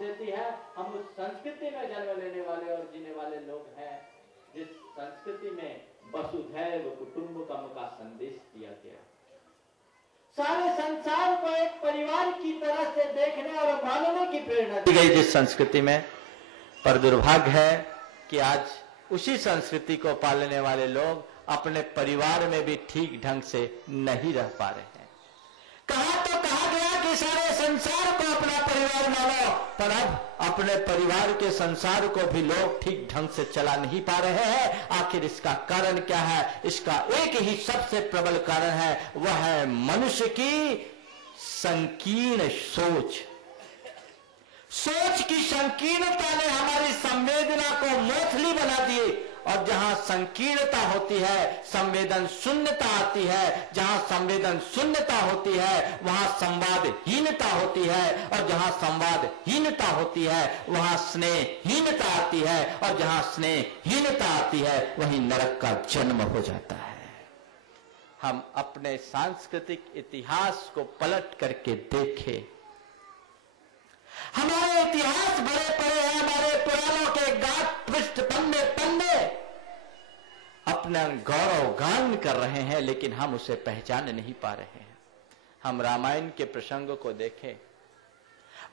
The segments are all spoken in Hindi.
देती है। हम उस संस्कृति में जन्म लेने वाले और जीने वाले लोग हैं जिस संस्कृति में वसुधैव कुटुंबकम का संदेश दिया गया। सारे संसार को एक परिवार की तरह से देखने और मानने की प्रेरणा दी गई जिस संस्कृति में। पर दुर्भाग्य है कि आज उसी संस्कृति को पालने वाले लोग अपने परिवार में भी ठीक ढंग से नहीं रह पा रहे हैं। कहा गया कि सारे संसार को अपना परिवार मानो, पर अब अपने परिवार के संसार को भी लोग ठीक ढंग से चला नहीं पा रहे हैं। आखिर इसका कारण क्या है? इसका एक ही सबसे प्रबल कारण है, वह है मनुष्य की संकीर्ण सोच। सोच की संकीर्णता ने हमारी संवेदना को मोथली बना दी, और जहां संकीर्णता होती है संवेदन शून्यता आती है, जहां संवेदन शून्यता होती है वहां संवादहीनता होती है, और जहां संवादहीनता होती है वहां स्नेहहीनता आती है, और जहां स्नेहहीनता आती है वहीं नरक का जन्म हो जाता है। हम अपने सांस्कृतिक इतिहास को पलट करके देखें। हमारे इतिहास बड़े पड़े हैं, हमारे पुराणों के गाथ पृष्ठ पन्ने पन्ने अपना गौरव गान कर रहे हैं, लेकिन हम उसे पहचान नहीं पा रहे हैं। हम रामायण के प्रसंग को देखें।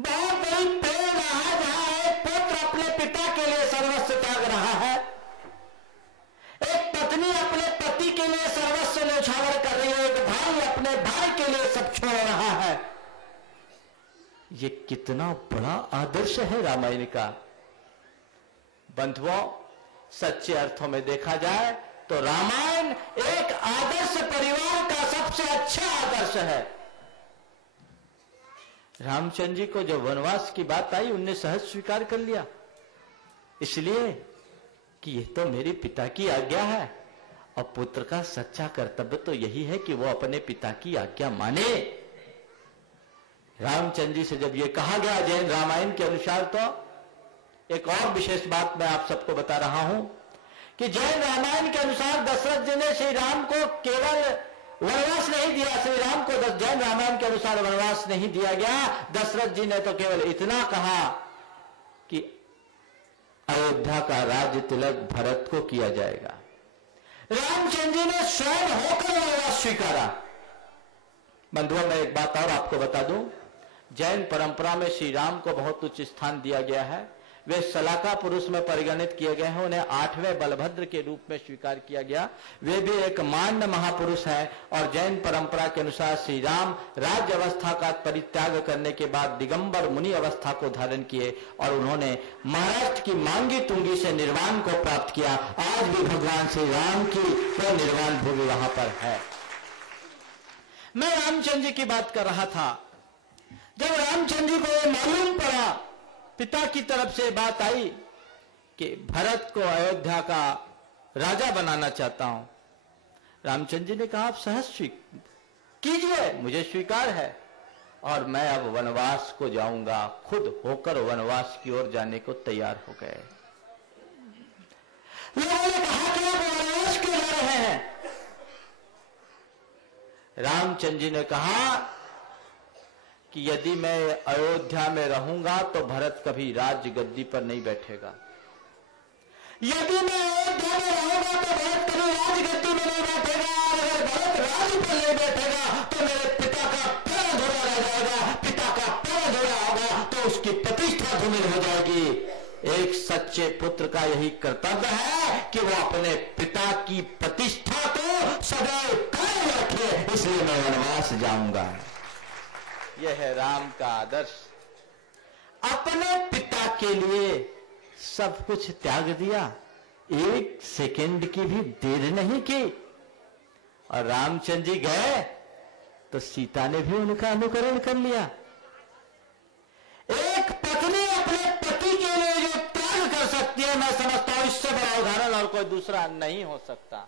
बहुत बड़ी प्रेम रहा जहां एक पुत्र अपने पिता के लिए सर्वस्व त्याग रहा है, एक पत्नी अपने पति के लिए सर्वस्व न्यौछावर कर रही है, एक भाई अपने भाई के लिए सब छोड़ रहा है। ये कितना बड़ा आदर्श है रामायण का। बंधुओं, सच्चे अर्थों में देखा जाए तो रामायण एक आदर्श परिवार का सबसे अच्छा आदर्श है। रामचंद्र जी को जब वनवास की बात आई उनने सहज स्वीकार कर लिया, इसलिए कि यह तो मेरे पिता की आज्ञा है, और पुत्र का सच्चा कर्तव्य तो यही है कि वो अपने पिता की आज्ञा माने। रामचंद्र जी से जब ये कहा गया जैन रामायण के अनुसार, तो एक और विशेष बात मैं आप सबको बता रहा हूं कि जैन रामायण के अनुसार दशरथ जी ने श्री राम को केवल वनवास नहीं दिया। श्री राम को जैन रामायण के अनुसार वनवास नहीं दिया गया। दशरथ जी ने तो केवल इतना कहा कि अयोध्या का राज्य तिलक भरत को किया जाएगा। रामचंद्र जी ने स्वयं होकर वनवास स्वीकारा। बंधुओं, मैं एक बात और आपको बता दूं, जैन परंपरा में श्री राम को बहुत उच्च स्थान दिया गया है। वे सलाका पुरुष में परिगणित किए गए हैं, उन्हें 8वें बलभद्र के रूप में स्वीकार किया गया। वे भी एक मान्य महापुरुष हैं, और जैन परंपरा के अनुसार श्री राम राज्य अवस्था का परित्याग करने के बाद दिगंबर मुनि अवस्था को धारण किए, और उन्होंने महाराष्ट्र की मांगी तुंगी से निर्वाण को प्राप्त किया। आज भी भगवान श्री राम की वो निर्वाण भूमि वहां पर है। मैं रामचंद्र जी की बात कर रहा था। जब रामचंद्र जी को मालूम पड़ा, पिता की तरफ से बात आई कि भरत को अयोध्या का राजा बनाना चाहता हूं, रामचंद्र जी ने कहा आप सहज कीजिए, मुझे स्वीकार है, और मैं अब वनवास को जाऊंगा। खुद होकर वनवास की ओर जाने को तैयार हो गए। लोगों ने कहा कि आप वनवास क्यों जा रहे हैं? रामचंद्र जी ने कहा कि यदि मैं अयोध्या में रहूंगा तो भरत कभी राज्य गद्दी पर नहीं बैठेगा। यदि मैं अयोध्या में रहूंगा तो भरत कभी राज्य गद्दी में नहीं बैठेगा। अगर भरत राज्य पर नहीं बैठेगा तो मेरे पिता का पैर धुला रह जाएगा। पिता का पैर धुला होगा तो उसकी प्रतिष्ठा धूमिल हो जाएगी। एक सच्चे पुत्र का यही कर्तव्य है कि वो अपने पिता की प्रतिष्ठा को सदैव कायम रखे। इसलिए मैं वनवास जाऊंगा। यह है राम का आदर्श। अपने पिता के लिए सब कुछ त्याग दिया, एक सेकंड की भी देर नहीं की, और रामचंद्र जी गए तो सीता ने भी उनका अनुकरण कर लिया। एक पत्नी अपने पति के लिए जो त्याग कर सकती है, मैं समझता हूं इससे बड़ा उदाहरण और कोई दूसरा नहीं हो सकता,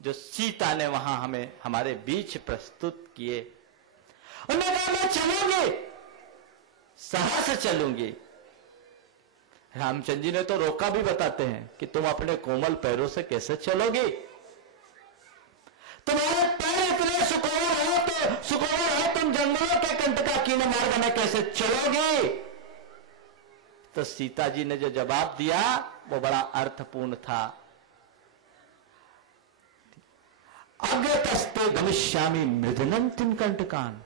जो सीता ने वहां हमें हमारे बीच प्रस्तुत किए। उन्होंने कहा मैं चलूंगी, साहस चलूंगी। रामचंद्र जी ने तो रोका भी, बताते हैं कि तुम अपने कोमल पैरों से कैसे चलोगे? तुम्हारे पैर इतने सुकोमल हो, तुम जंगलों के कंटका कीन मार्ग मार्ग में कैसे चलोगी? तो सीता जी ने जो जवाब दिया वो बड़ा अर्थपूर्ण था। अग्रतस्ते गमिष्यामि मृदनंतिन कंटकान।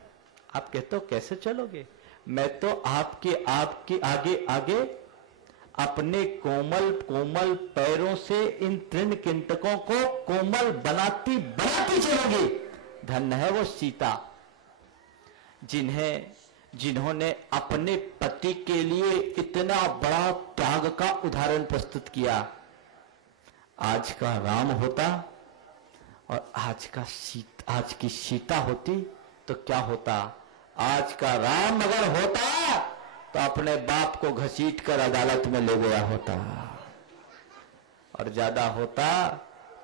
आप कहते हो कैसे चलोगे? मैं तो आपके आगे आगे अपने कोमल कोमल पैरों से इन तृण किंटकों को कोमल बनाती बनाती चलोगी। धन्य है वो सीता जिन्होंने अपने पति के लिए इतना बड़ा त्याग का उदाहरण प्रस्तुत किया। आज का राम होता और आज की सीता होती तो क्या होता? आज का राम अगर होता तो अपने बाप को घसीट कर अदालत में ले गया होता, और ज्यादा होता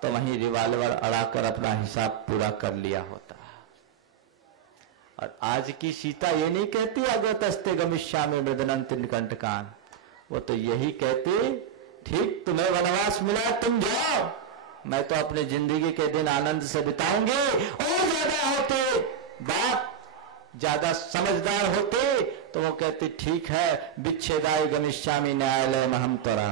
तो वहीं रिवाल्वर अड़ाकर अपना हिसाब पूरा कर लिया होता। और आज की सीता ये नहीं कहती अग्रतस्ते गमिष्यामि मृदनंतिन कंटकान, वो तो यही कहती ठीक तुम्हें वनवास मिला तुम जाओ, मैं तो अपनी जिंदगी के दिन आनंद से बिताऊंगी। और ज्यादा होते, बाप ज्यादा समझदार होते तो वो कहते ठीक है विच्छेदाय गमिष्यामि न्यायालय में हम तोरा,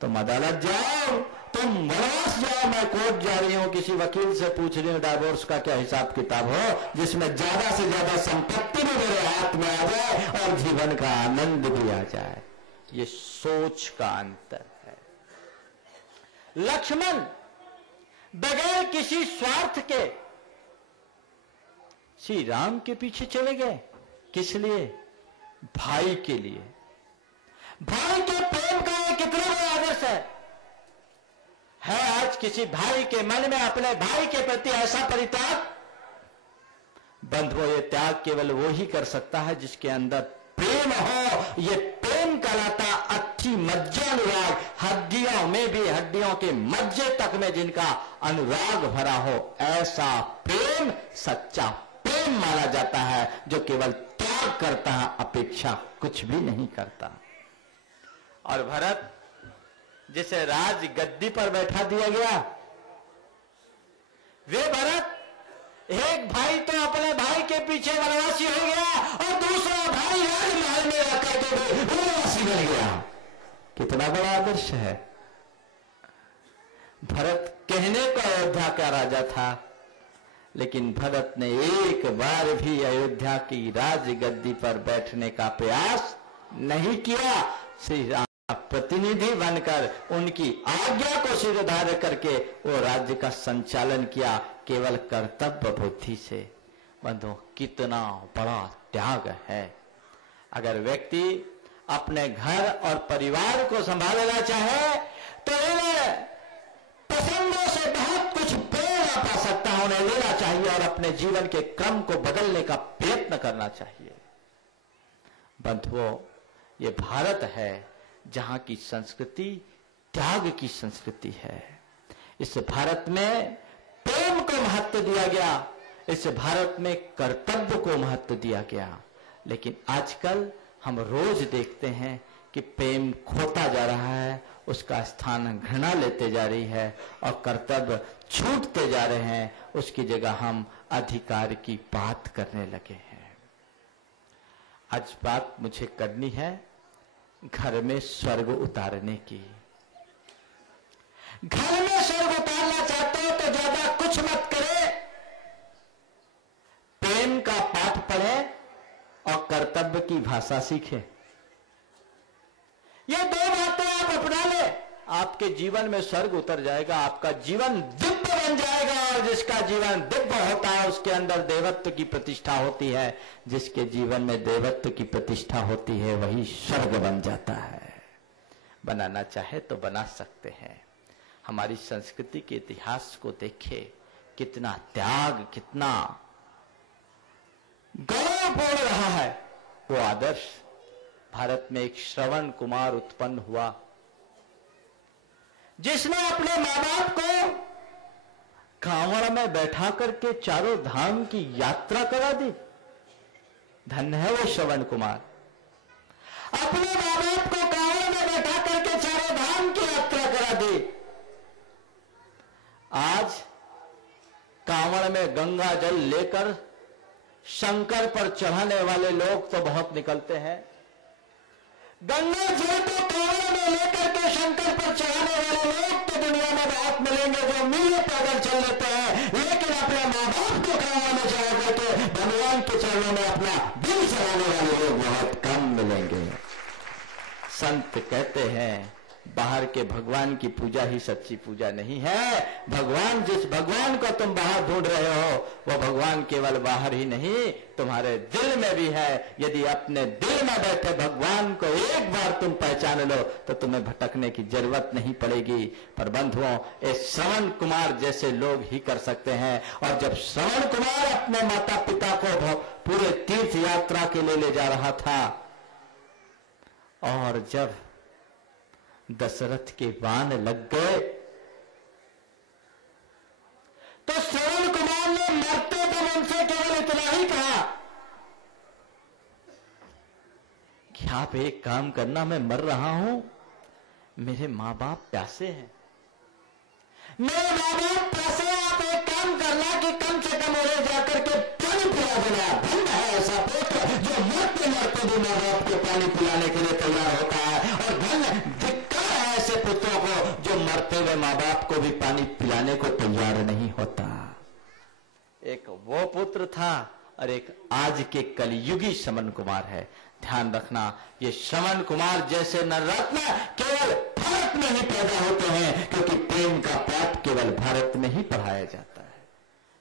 तुम अदालत जाओ, तुम वनवास जाओ, मैं कोर्ट जा रही हूं, किसी वकील से पूछ रही हूं डाइवोर्स का क्या हिसाब किताब हो, जिसमें ज्यादा से ज्यादा संपत्ति भी मेरे हाथ में आ जाए और जीवन का आनंद भी आ जाए। ये सोच का अंतर है। लक्ष्मण बगैर किसी स्वार्थ के श्री राम के पीछे चले गए। किस लिए? भाई के लिए। भाई के प्रेम का एक कितना बड़ा आदर्श है आज किसी भाई के मन में अपने भाई के प्रति ऐसा परित्याग? बंधुओं, ये त्याग केवल वो ही कर सकता है जिसके अंदर प्रेम हो। ये प्रेम कहलाता अच्छी मज्जा अनुराग, हड्डियों में भी, हड्डियों के मज्जे तक में जिनका अनुराग भरा हो, ऐसा प्रेम सच्चा प्रेम माना जाता है, जो केवल त्याग करता है, अपेक्षा कुछ भी नहीं करता। और भरत जिसे राज गद्दी पर बैठा दिया गया, वे भरत एक भाई तो अपने भाई के पीछे वनवासी हो गया और दूसरा भाई राजमहल में आकर के वनवासी बन गया। कितना बड़ा आदर्श है। भरत कहने को अयोध्या का राजा था, लेकिन भरत ने एक बार भी अयोध्या की राज गद्दी पर बैठने का प्रयास नहीं किया। श्री राम प्रतिनिधि बनकर उनकी आज्ञा को सिरधार्य करके वो राज्य का संचालन किया, केवल कर्तव्य बुद्धि से। बंधुओं, कितना बड़ा त्याग है। अगर व्यक्ति अपने घर और परिवार को संभालना चाहे तो इन पसंदों से बहुत कुछ प्रेरणा पा सकता है, उन्हें लेना चाहिए और अपने जीवन के क्रम को बदलने का प्रयत्न करना चाहिए। बंधुओं, ये भारत है जहां की संस्कृति त्याग की संस्कृति है। इस भारत में प्रेम को महत्व दिया गया, इस भारत में कर्तव्य को महत्व दिया गया। लेकिन आजकल हम रोज देखते हैं कि प्रेम खोता जा रहा है, उसका स्थान घृणा लेते जा रही है और कर्तव्य छूटते जा रहे हैं। उसकी जगह हम अधिकार की बात करने लगे हैं। आज बात मुझे करनी है घर में स्वर्ग उतारने की। घर में स्वर्ग उतारना चाहते हो तो ज्यादा कुछ मत करे, प्रेम का पाठ पढ़े और कर्तव्य की भाषा सीखे। ये दो बातें आप अपना ले, आपके जीवन में स्वर्ग उतर जाएगा, आपका जीवन दिव्य बन जाएगा। और जिसका जीवन दिव्य होता है उसके अंदर देवत्व की प्रतिष्ठा होती है। जिसके जीवन में देवत्व की प्रतिष्ठा होती है वही स्वर्ग बन जाता है। बनाना चाहे तो बना सकते हैं। हमारी संस्कृति के इतिहास को देखे, कितना त्याग, कितना गौरवपूर्ण रहा है वो आदर्श। भारत में एक श्रवण कुमार उत्पन्न हुआ जिसने अपने मां बाप को कांवड़ में बैठा करके चारों धाम की यात्रा करा दी। धन्य है वो श्रवण कुमार, अपने मां बाप को कांवड़ में बैठा करके चारों धाम की यात्रा करा दी। आज कांवड़ में गंगा जल लेकर शंकर पर चढ़ाने वाले लोग तो बहुत निकलते हैं। गंगा जल को कांवड़ में लेकर के शंकर पर चढ़ाने वाले लोग तो दुनिया में बहुत मिलेंगे, जो मीलों पैदल चल लेते हैं, लेकिन अपने माँ बाप को कांवड़ में चढ़ा करके भगवान के चरणों में अपना दिल चढ़ाने वाले लोग बहुत कम मिलेंगे। संत कहते हैं बाहर के भगवान की पूजा ही सच्ची पूजा नहीं है। भगवान, जिस भगवान को तुम बाहर ढूंढ रहे हो, वो भगवान केवल बाहर ही नहीं, तुम्हारे दिल में भी है। यदि अपने दिल में बैठे भगवान को एक बार तुम पहचान लो तो तुम्हें भटकने की जरूरत नहीं पड़ेगी। पर बंधुओं, ये श्रवण कुमार जैसे लोग ही कर सकते हैं। और जब श्रवण कुमार अपने माता पिता को पूरे तीर्थ यात्रा के लिए ले जा रहा था, और जब दशरथ के बाण लग गए तो श्रवण कुमार ने मरते दम उनसे केवल इतना ही कहा कि आप एक काम करना, मैं मर रहा हूं, मेरे मां बाप प्यासे हैं, मेरे मां बाप प्यासे हैं, आप एक काम करना कि कम से कम उन्हें जाकर के पानी पिला देना। धन है ऐसा पुत्र जो मरते मरते भी मां बाप को पानी पिलाने के लिए तैयार होता है, और धन ऐसे पुत्रों को जो मरते हुए मां बाप को भी पानी पिलाने को तैयार नहीं होता। एक वो पुत्र था और एक आज के कलयुगी श्रवण कुमार है। ध्यान रखना, ये श्रवण कुमार जैसे नररत्न केवल भारत में ही पैदा होते हैं, क्योंकि प्रेम का पाठ केवल भारत में ही पढ़ाया जाता है।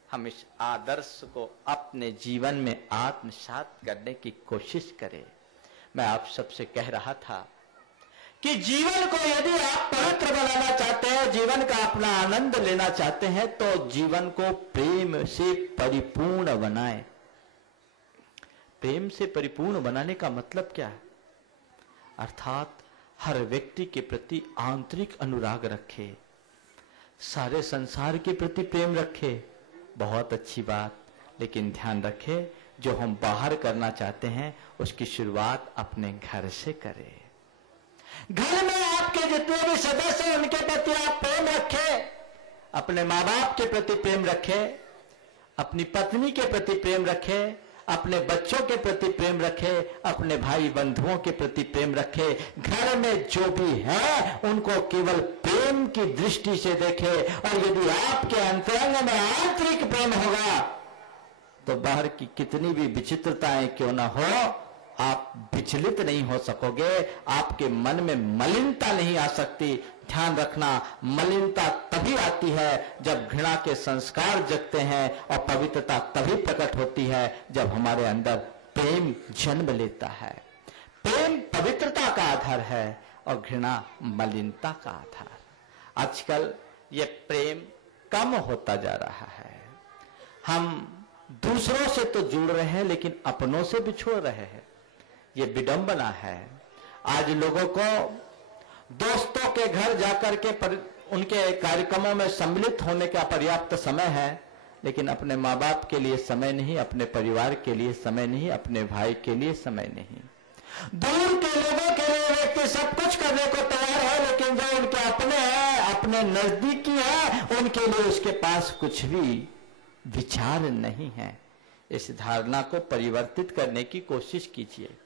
हम इस आदर्श को अपने जीवन में आत्मसात करने की कोशिश करें। मैं आप सबसे कह रहा था कि जीवन को यदि आप पवित्र बनाना चाहते हैं, जीवन का अपना आनंद लेना चाहते हैं, तो जीवन को प्रेम से परिपूर्ण बनाएं। प्रेम से परिपूर्ण बनाने का मतलब क्या है? अर्थात हर व्यक्ति के प्रति आंतरिक अनुराग रखे, सारे संसार के प्रति प्रेम रखे, बहुत अच्छी बात, लेकिन ध्यान रखे जो हम बाहर करना चाहते हैं उसकी शुरुआत अपने घर से करें। घर में आपके जितने भी सदस्य हैं उनके प्रति आप प्रेम रखें, अपने माँ बाप के प्रति प्रेम रखें, अपनी पत्नी के प्रति प्रेम रखें, अपने बच्चों के प्रति प्रेम रखें, अपने भाई बंधुओं के प्रति प्रेम रखें। घर में जो भी है उनको केवल प्रेम की दृष्टि से देखें, और यदि आपके अंतरंग में आंतरिक प्रेम होगा तो बाहर की कितनी भी विचित्रताएं क्यों ना हो, आप विचलित नहीं हो सकोगे, आपके मन में मलिनता नहीं आ सकती। ध्यान रखना, मलिनता तभी आती है जब घृणा के संस्कार जगते हैं, और पवित्रता तभी प्रकट होती है जब हमारे अंदर प्रेम जन्म लेता है। प्रेम पवित्रता का आधार है और घृणा मलिनता का आधार। आजकल ये प्रेम कम होता जा रहा है। हम दूसरों से तो जुड़ रहे हैं लेकिन अपनों से बिछुड़ रहे हैं। ये विडंबना है। आज लोगों को दोस्तों के घर जाकर के उनके कार्यक्रमों में सम्मिलित होने का पर्याप्त समय है, लेकिन अपने माँ बाप के लिए समय नहीं, अपने परिवार के लिए समय नहीं, अपने भाई के लिए समय नहीं। दूर के लोगों के लिए व्यक्ति सब कुछ करने को तैयार है, लेकिन जो उनके अपने हैं, अपने नजदीकी हैं, उनके लिए उसके पास कुछ भी विचार नहीं है। इस धारणा को परिवर्तित करने की कोशिश कीजिए।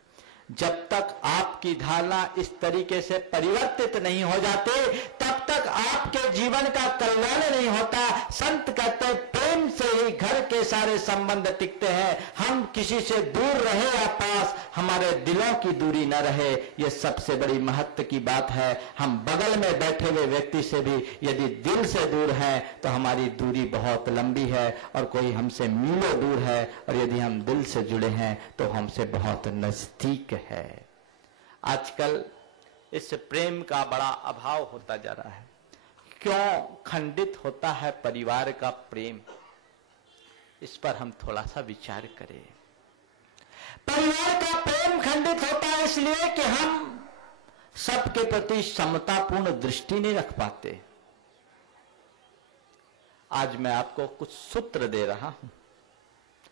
जब तक आपकी धारणा इस तरीके से परिवर्तित नहीं हो जाती, तब तक आपके जीवन का कल्याण नहीं होता। संत कहते हैं प्रेम से ही घर के सारे संबंध टिकते हैं। हम किसी से दूर रहे या पास, हमारे दिलों की दूरी न रहे, ये सबसे बड़ी महत्व की बात है। हम बगल में बैठे हुए व्यक्ति से भी यदि दिल से दूर हैं तो हमारी दूरी बहुत लंबी है, और कोई हमसे मीलों दूर है, और यदि हम दिल से जुड़े हैं तो हमसे बहुत नजदीक है। आजकल इस प्रेम का बड़ा अभाव होता जा रहा है। क्यों खंडित होता है परिवार का प्रेम? इस पर हम थोड़ा सा विचार करें। परिवार का प्रेम खंडित होता है इसलिए कि हम सबके प्रति समतापूर्ण दृष्टि नहीं रख पाते। आज मैं आपको कुछ सूत्र दे रहा हूं,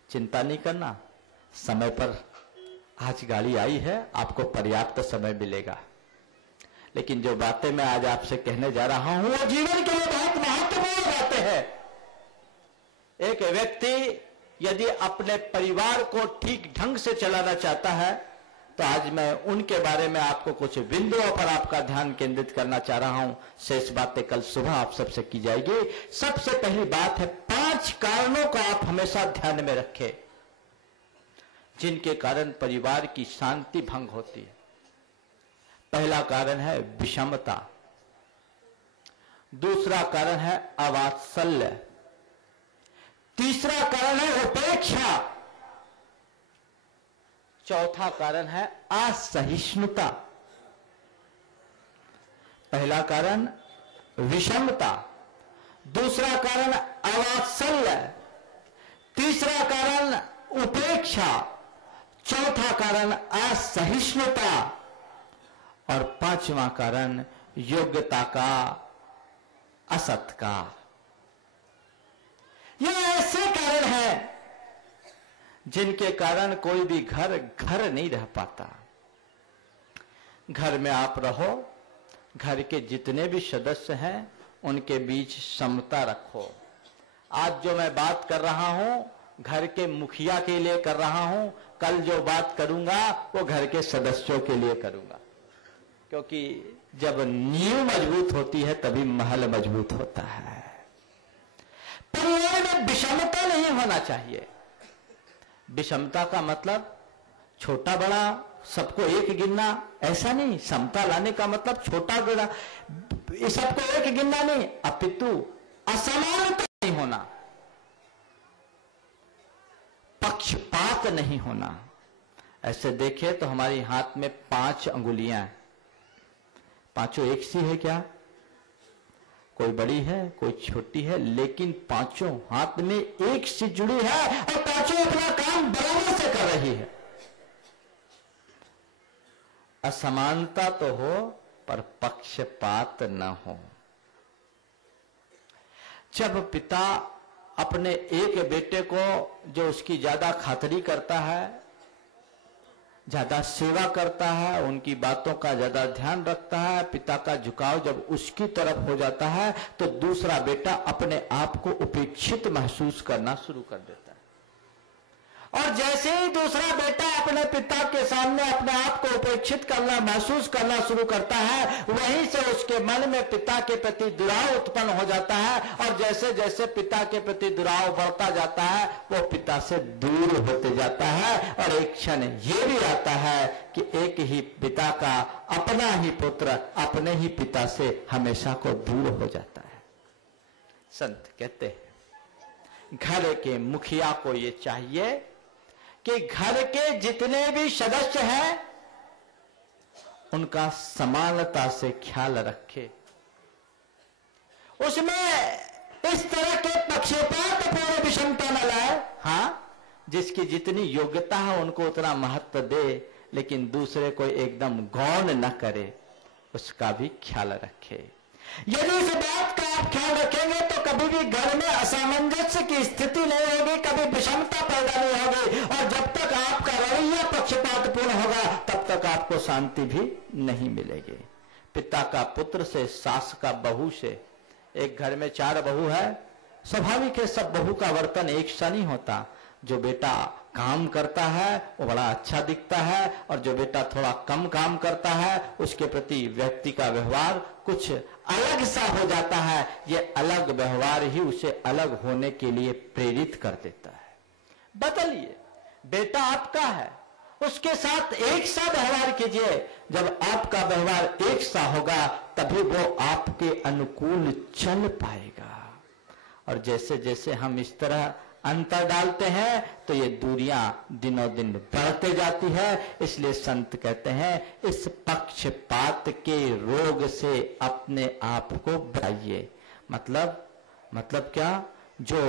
चिंता नहीं करना, समय पर आज गाड़ी आई है, आपको पर्याप्त समय मिलेगा। लेकिन जो बातें मैं आज आपसे कहने जा रहा हूं वो जीवन के लिए बहुत महत्वपूर्ण बातें हैं। एक व्यक्ति यदि अपने परिवार को ठीक ढंग से चलाना चाहता है, तो आज मैं उनके बारे में आपको कुछ बिंदुओं पर आपका ध्यान केंद्रित करना चाह रहा हूं। शेष बातें कल सुबह आप सबसे की जाएगी। सबसे पहली बात है, 5 कारणों को आप हमेशा ध्यान में रखें जिनके कारण परिवार की शांति भंग होती है। पहला कारण है विषमता, दूसरा कारण है अवात्सल्य, तीसरा कारण है उपेक्षा, चौथा कारण है असहिष्णुता। पहला कारण विषमता, दूसरा कारण अवात्सल्य, तीसरा कारण उपेक्षा, चौथा कारण असहिष्णुता और पांचवा कारण योग्यता का असत्कार। यह ऐसे कारण हैं जिनके कारण कोई भी घर नहीं रह पाता। घर में आप रहो, घर के जितने भी सदस्य हैं उनके बीच समता रखो। आज जो मैं बात कर रहा हूं घर के मुखिया के लिए कर रहा हूं, कल जो बात करूंगा वो घर के सदस्यों के लिए करूंगा, क्योंकि जब नींव मजबूत होती है तभी महल मजबूत होता है। परिवार में विषमता नहीं होना चाहिए। विषमता का मतलब छोटा बड़ा सबको एक गिनना, ऐसा नहीं। समता लाने का मतलब छोटा बड़ा सबको एक गिनना नहीं, अपितु असमानता नहीं होना, पक्षपात नहीं होना। ऐसे देखे तो हमारी हाथ में 5 अंगुलियां हैं, पांचों एक सी है क्या? कोई बड़ी है कोई छोटी है, लेकिन पांचों हाथ में एक सी जुड़ी है और पांचों अपना काम बराबर से कर रही है। असमानता तो हो पर पक्षपात न हो। जब पिता अपने एक बेटे को जो उसकी ज्यादा खातिरी करता है, ज्यादा सेवा करता है, उनकी बातों का ज्यादा ध्यान रखता है, पिता का झुकाव जब उसकी तरफ हो जाता है तो दूसरा बेटा अपने आप को उपेक्षित महसूस करना शुरू कर देता है। और जैसे ही दूसरा बेटा अपने पिता के सामने अपने आप को उपेक्षित करना महसूस करना शुरू करता है, वहीं से उसके मन में पिता के प्रति दुराव उत्पन्न हो जाता है। और जैसे जैसे पिता के प्रति दुराव बढ़ता जाता है वो पिता से दूर होते जाता है। और एक क्षण ये भी आता है कि एक ही पिता का अपना ही पुत्र अपने ही पिता से हमेशा को दूर हो जाता है। संत कहते हैं घर के मुखिया को ये चाहिए कि घर के जितने भी सदस्य हैं उनका समानता से ख्याल रखे, उसमें इस तरह के पक्षपात पूर्ण विषमता न लाए। हाँ, जिसकी जितनी योग्यता है उनको उतना महत्व दे, लेकिन दूसरे को एकदम गौण न करे, उसका भी ख्याल रखे। यदि इस बात का आप ख्याल रखेंगे तो कभी भी घर में असामंजस्य की स्थिति नहीं होगी, कभी विषमता पैदा नहीं होगी। और जब तक आपका रवैया पक्षपातपूर्ण होगा तब तक आपको शांति भी नहीं मिलेगी। पिता का पुत्र से, सास का बहू से, एक घर में 4 बहू है, स्वाभाविक है सब बहू का वर्तन एक सा नहीं होता। जो बेटा काम करता है वो बड़ा अच्छा दिखता है, और जो बेटा थोड़ा कम काम करता है उसके प्रति व्यक्ति का व्यवहार कुछ अलग सा हो जाता है। ये अलग व्यवहार ही उसे अलग होने के लिए प्रेरित कर देता है। बदलिए, बेटा आपका है, उसके साथ एक सा व्यवहार कीजिए। जब आपका व्यवहार एक सा होगा तभी वो आपके अनुकूल चल पाएगा। और जैसे जैसे हम इस तरह अंतर डालते हैं तो ये दूरियां दिनों दिन बढ़ते जाती है। इसलिए संत कहते हैं इस पक्षपात के रोग से अपने आप को बचाइए। मतलब क्या? जो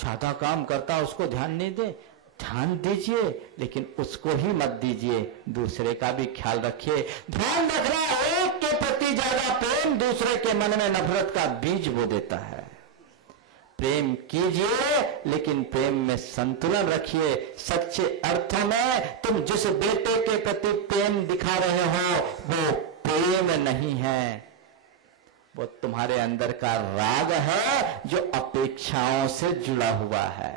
ज्यादा काम करता है उसको ध्यान नहीं दे, ध्यान दीजिए, लेकिन उसको ही मत दीजिए, दूसरे का भी ख्याल रखिए। ध्यान रखना, एक के प्रति ज्यादा प्रेम दूसरे के मन में नफरत का बीज बो देता है। प्रेम कीजिए लेकिन प्रेम में संतुलन रखिए। सच्चे अर्थों में तुम जिस बेटे के प्रति प्रेम दिखा रहे हो वो प्रेम नहीं है, वो तुम्हारे अंदर का राग है जो अपेक्षाओं से जुड़ा हुआ है।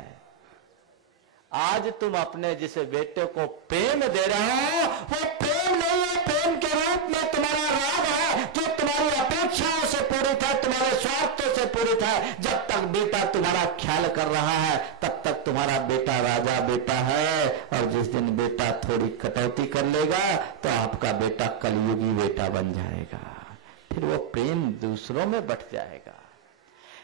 आज तुम अपने जिस बेटे को प्रेम दे रहे हो वो प्रेम नहीं है, प्रेम के रूप में तुम्हारा राग है जो तुम्हारी अपेक्षाओं से पूरित है, तुम्हारे स्वार्थों से पूरित है। जब तक बेटा तुम्हारा ख्याल कर रहा है तब तक तुम्हारा बेटा राजा बेटा है, और जिस दिन बेटा थोड़ी कटौती कर लेगा तो आपका बेटा कलयुगी बेटा बन जाएगा, फिर वो प्रेम दूसरों में बट जाएगा।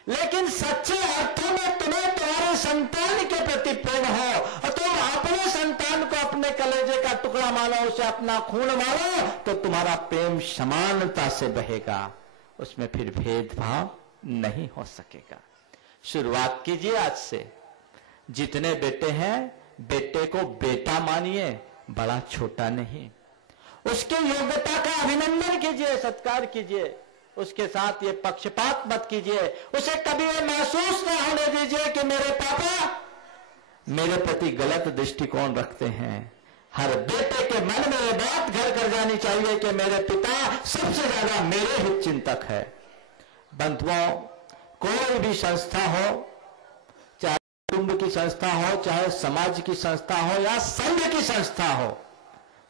लेकिन सच्चे अर्थों में तुम्हें तुम्हारे संतान के प्रति प्रेम हो और तुम अपने संतान को अपने कलेजे का टुकड़ा मानो, उसे अपना खून मानो, तो तुम्हारा प्रेम समानता से बहेगा, उसमें फिर भेदभाव नहीं हो सकेगा। शुरुआत कीजिए आज से। जितने बेटे हैं बेटे को बेटा मानिए, बड़ा छोटा नहीं। उसकी योग्यता का अभिनंदन कीजिए, सत्कार कीजिए, उसके साथ ये पक्षपात मत कीजिए। उसे कभी ये महसूस न होने दीजिए कि मेरे पापा मेरे प्रति गलत दृष्टिकोण रखते हैं। हर बेटे के मन में ये बात घर कर जानी चाहिए कि मेरे पिता सबसे ज्यादा मेरे हित चिंतक है। बंधुओं, कोई भी संस्था हो, चाहे कुटुंब की संस्था हो, चाहे समाज की संस्था हो या संघ की संस्था हो,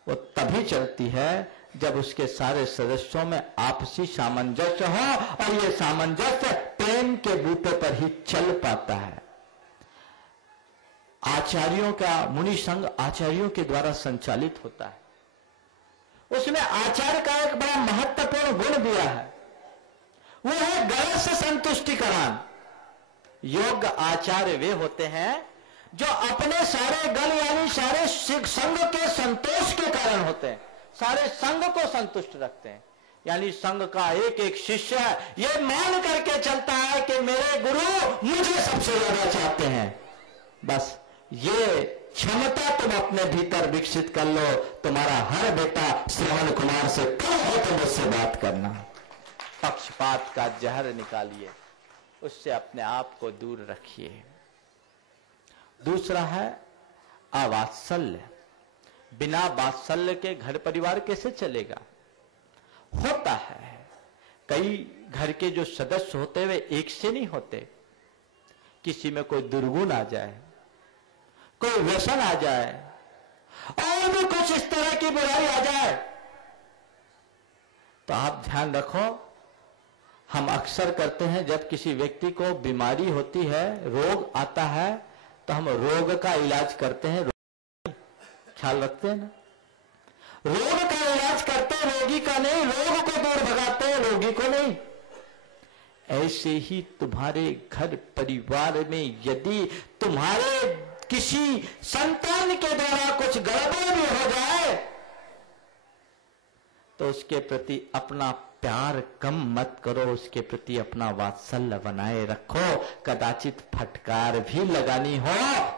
वो तभी चलती है जब उसके सारे सदस्यों में आपसी सामंजस्य हो, और ये सामंजस्य प्रेम के बूते पर ही चल पाता है। आचार्यों का मुनि संघ आचार्यों के द्वारा संचालित होता है। उसमें आचार्य का एक बड़ा महत्वपूर्ण गुण दिया है, वो है गलत संतुष्टिकरण। योग्य आचार्य वे होते हैं जो अपने सारे गल यानी सारे संघ के संतोष के कारण होते हैं, सारे संघ को संतुष्ट रखते हैं। यानी संघ का एक एक शिष्य ये मान करके चलता है कि मेरे गुरु मुझे सबसे ज्यादा चाहते हैं। बस ये क्षमता तुम अपने भीतर विकसित कर लो, तुम्हारा हर बेटा श्रवण कुमार से कल हो तो मुझसे बात करना। पक्षपात का जहर निकालिए, उससे अपने आप को दूर रखिए। दूसरा है अवात्सल्य। बिना वात्सल्य के घर परिवार कैसे चलेगा? होता है कई घर के जो सदस्य होते वे एक से नहीं होते। किसी में कोई दुर्गुण आ जाए, कोई व्यसन आ जाए, और भी कुछ इस तरह की बुराई आ जाए, तो आप ध्यान रखो। हम अक्सर करते हैं जब किसी व्यक्ति को बीमारी होती है, रोग आता है, तो हम रोग का इलाज करते हैं, ख्याल रखते हैं ना। रोग का इलाज करते हैं, रोगी का नहीं। रोग को दूर भगाते हैं, रोगी को नहीं। ऐसे ही तुम्हारे घर परिवार में यदि तुम्हारे किसी संतान के द्वारा कुछ गड़बड़ भी हो जाए तो उसके प्रति अपना प्यार कम मत करो, उसके प्रति अपना वात्सल्य बनाए रखो। कदाचित फटकार भी लगानी हो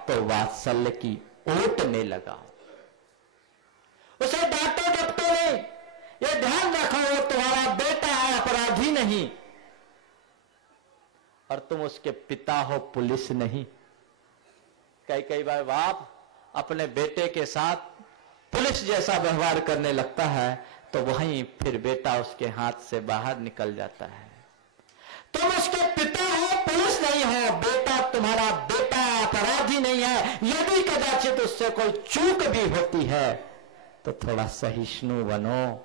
तो वात्सल्य की ओट में लगाओ, उसे डांटो डपटो नहीं। ये ध्यान रखो वो तुम्हारा बेटा है, अपराधी नहीं, और तुम उसके पिता हो, पुलिस नहीं। कई बार बाप अपने बेटे के साथ पुलिस जैसा व्यवहार करने लगता है तो वहीं फिर बेटा उसके हाथ से बाहर निकल जाता है। तुम उसके पिता हो, पुलिस नहीं हो। बेटा तुम्हारा बेटा अपराधी नहीं है। यदि कदाचित उससे कोई चूक भी होती है तो थोड़ा सहिष्णु बनो,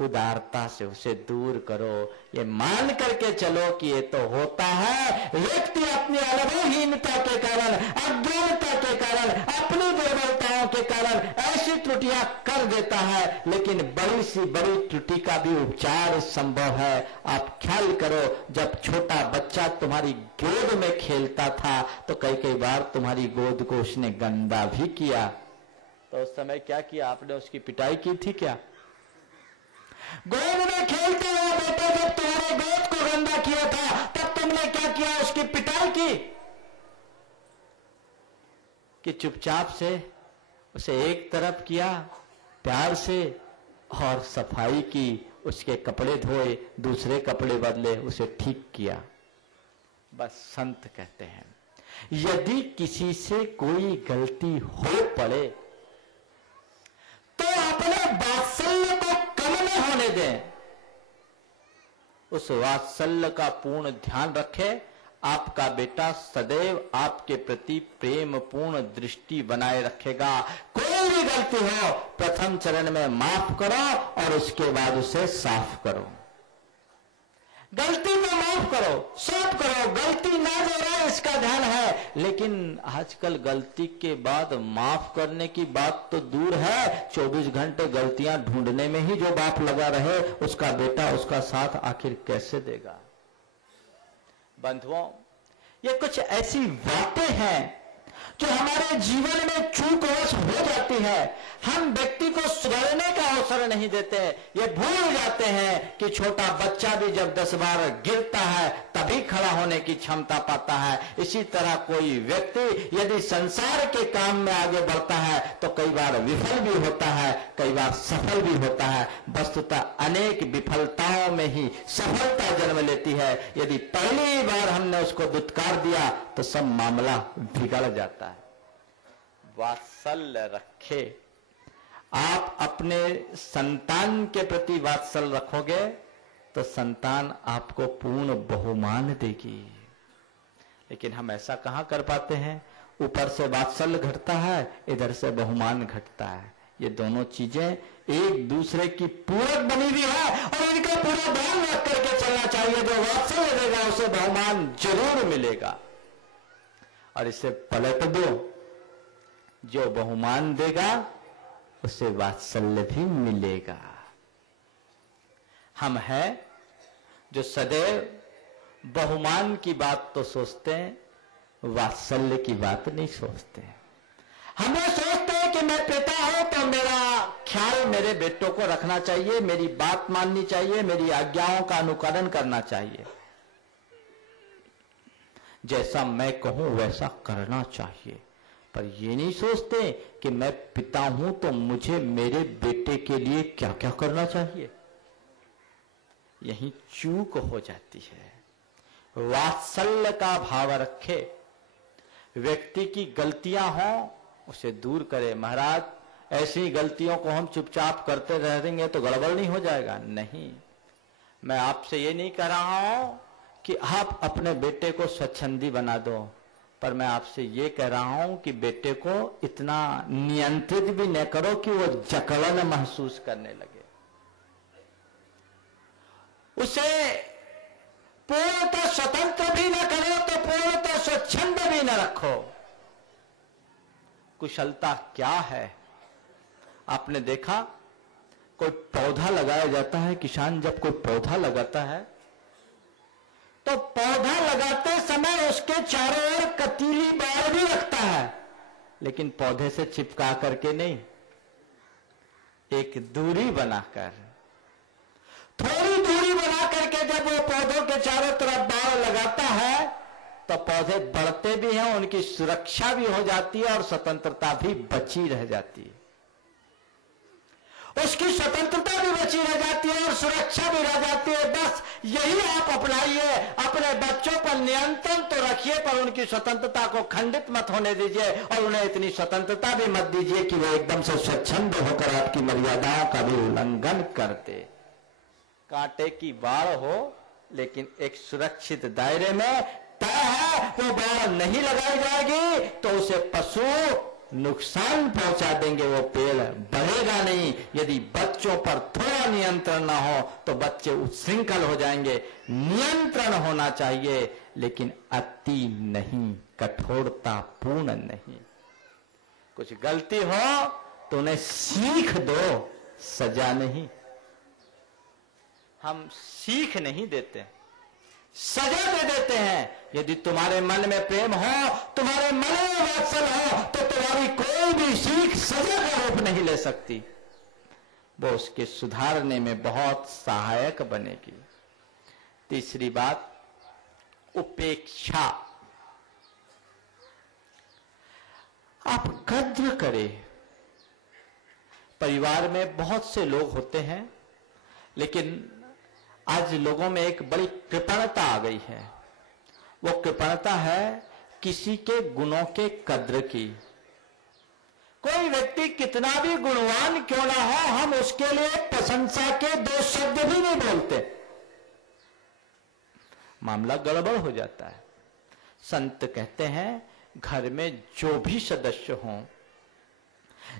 उदारता से उसे दूर करो। ये मान करके चलो कि ये तो होता है। व्यक्ति अपनी अनुभवहीनता के कारण, अज्ञानता के कारण, अपनी दुर्बलताओं के कारण ऐसी त्रुटियां कर देता है, लेकिन बड़ी सी बड़ी त्रुटि का भी उपचार संभव है। आप ख्याल करो, जब छोटा बच्चा तुम्हारी गोद में खेलता था तो कई बार तुम्हारी गोद को उसने गंदा भी किया, तो उस समय क्या किया आपने? उसकी पिटाई की थी क्या? गोद में खेलते हुए बेटे जब तुम्हारे गोद को गंदा किया था तब तुमने क्या किया? उसकी पिटाई की कि चुपचाप से उसे एक तरफ किया प्यार से और सफाई की, उसके कपड़े धोए, दूसरे कपड़े बदले, उसे ठीक किया। बस संत कहते हैं यदि किसी से कोई गलती हो पड़े तो अपने वात्सल्य को कम न होने दें, उस वात्सल्य का पूर्ण ध्यान रखें, आपका बेटा सदैव आपके प्रति प्रेम पूर्ण दृष्टि बनाए रखेगा। कोई भी गलती हो प्रथम चरण में माफ करो और उसके बाद उसे साफ करो। गलती को माफ करो, साफ करो, गलती ना दोहराए इसका ध्यान है। लेकिन आजकल गलती के बाद माफ करने की बात तो दूर है, 24 घंटे गलतियां ढूंढने में ही जो बाप लगा रहे, उसका बेटा उसका साथ आखिर कैसे देगा। बंधुओं, ये कुछ ऐसी बातें हैं जो हमारे जीवन में चूकवश हो जाती है। हम व्यक्ति को सुधरने का अवसर नहीं देते। ये भूल जाते हैं कि छोटा बच्चा भी जब 10 बार गिरता है तभी खड़ा होने की क्षमता पाता है। इसी तरह कोई व्यक्ति यदि संसार के काम में आगे बढ़ता है तो कई बार विफल भी होता है, कई बार सफल भी होता है। वस्तुतः अनेक विफलताओं में ही सफलता जन्म लेती है। यदि पहली बार हमने उसको दुत्कार दिया तो सब मामला बिगड़ जाता है। वात्सल्य रखे। आप अपने संतान के प्रति वात्सल्य रखोगे तो संतान आपको पूर्ण बहुमान देगी। लेकिन हम ऐसा कहां कर पाते हैं? ऊपर से वात्सल्य घटता है, इधर से बहुमान घटता है। ये दोनों चीजें एक दूसरे की पूरक बनी हुई है और इनका पूरा ध्यान रख करके चलना चाहिए। जो वात्सल्य देगा उसे बहुमान जरूर मिलेगा। और इसे पलट दो, जो बहुमान देगा उसे वात्सल्य भी मिलेगा। हम हैं जो सदैव बहुमान की बात तो सोचते हैं, वात्सल्य की बात नहीं सोचते। हम ये सोचते हैं कि मैं पिता हूं तो मेरा ख्याल मेरे बेटों को रखना चाहिए, मेरी बात माननी चाहिए, मेरी आज्ञाओं का अनुकरण करना चाहिए, जैसा मैं कहूं वैसा करना चाहिए। पर ये नहीं सोचते कि मैं पिता हूं तो मुझे मेरे बेटे के लिए क्या क्या करना चाहिए। यही चूक हो जाती है। वात्सल्य का भाव रखे। व्यक्ति की गलतियां हों उसे दूर करे। महाराज, ऐसी गलतियों को हम चुपचाप करते रहेंगे तो गड़बड़ नहीं हो जाएगा? नहीं, मैं आपसे ये नहीं कह रहा हूं कि आप अपने बेटे को स्वच्छंदी बना दो, पर मैं आपसे ये कह रहा हूं कि बेटे को इतना नियंत्रित भी न करो कि वो जकड़न महसूस करने लगे। उसे पूर्णतः स्वतंत्र भी न करो तो पूर्णतः स्वच्छंद भी न रखो। कुशलता क्या है? आपने देखा कोई पौधा लगाया जाता है, किसान जब कोई पौधा लगाता है तो पौधा लगाते समय उसके चारों ओर कतीली बाड़ भी रखता है, लेकिन पौधे से चिपका करके नहीं, एक दूरी बनाकर, थोड़ी दूरी बना करके जब वो पौधों के चारों तरफ बाड़ लगाता है तो पौधे बढ़ते भी हैं, उनकी सुरक्षा भी हो जाती है और स्वतंत्रता भी बची रह जाती है। उसकी स्वतंत्रता भी बची रह जाती है और सुरक्षा भी रह जाती है। बस यही आप अपनाइए। अपने बच्चों पर नियंत्रण तो रखिए, पर उनकी स्वतंत्रता को खंडित मत होने दीजिए और उन्हें इतनी स्वतंत्रता भी मत दीजिए कि वो एकदम से स्वच्छंद होकर आपकी मर्यादाओं का भी उल्लंघन करते। कांटे की बाढ़ हो लेकिन एक सुरक्षित दायरे में तय है, वो बाढ़ नहीं लगाई जाएगी तो उसे पशु नुकसान पहुंचा देंगे, वो पेड़ बढ़ेगा नहीं। यदि बच्चों पर थोड़ा नियंत्रण ना हो तो बच्चे उच्छृंखल हो जाएंगे। नियंत्रण होना चाहिए लेकिन अति नहीं, कठोरता पूर्ण नहीं। कुछ गलती हो तो उन्हें सीख दो, सजा नहीं। हम सीख नहीं देते, सजा दे देते हैं। यदि तुम्हारे मन में प्रेम हो, तुम्हारे मन में वात्सल्य हो तो तुम्हारी कोई भी सीख सजा का रूप नहीं ले सकती। वो उसके सुधारने में बहुत सहायक बनेगी। तीसरी बात, उपेक्षा। आप कद्र करें। परिवार में बहुत से लोग होते हैं, लेकिन आज लोगों में एक बड़ी कृपणता आ गई है। वो कृपणता है किसी के गुणों के कद्र की। कोई व्यक्ति कितना भी गुणवान क्यों ना हो, हम उसके लिए प्रशंसा के 2 शब्द भी नहीं बोलते। मामला गड़बड़ हो जाता है। संत कहते हैं घर में जो भी सदस्य हों,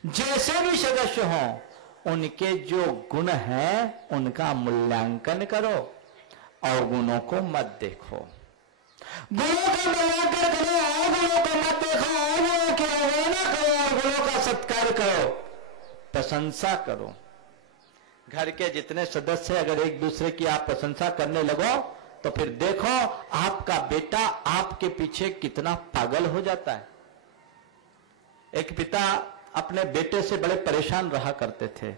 जैसे भी सदस्य हों, उनके जो गुण हैं उनका मूल्यांकन करो, अवगुणों को मत देखो। गुणों का मूल्यांकन करो, अवगुणों को मत देखो, अवगुणों की अवहेलना करो, अवगुणों का सत्कार करो, प्रशंसा करो। घर के जितने सदस्य अगर एक दूसरे की आप प्रशंसा करने लगो तो फिर देखो आपका बेटा आपके पीछे कितना पागल हो जाता है। एक पिता अपने बेटे से बड़े परेशान रहा करते थे,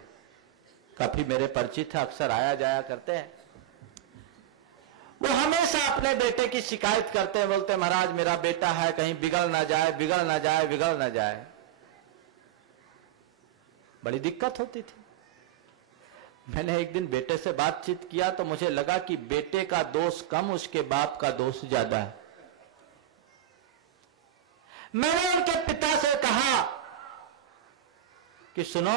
काफी मेरे परिचित है, अक्सर आया जाया करते हैं। वो हमेशा अपने बेटे की शिकायत करते हैं, बोलते महाराज मेरा बेटा है, कहीं बिगड़ ना जाए, बिगड़ ना जाए, बिगड़ ना जाए। बड़ी दिक्कत होती थी। मैंने एक दिन बेटे से बातचीत किया तो मुझे लगा कि बेटे का दोष कम, उसके बाप का दोष ज्यादा है। मैंने उनके पिता से कहा कि सुनो,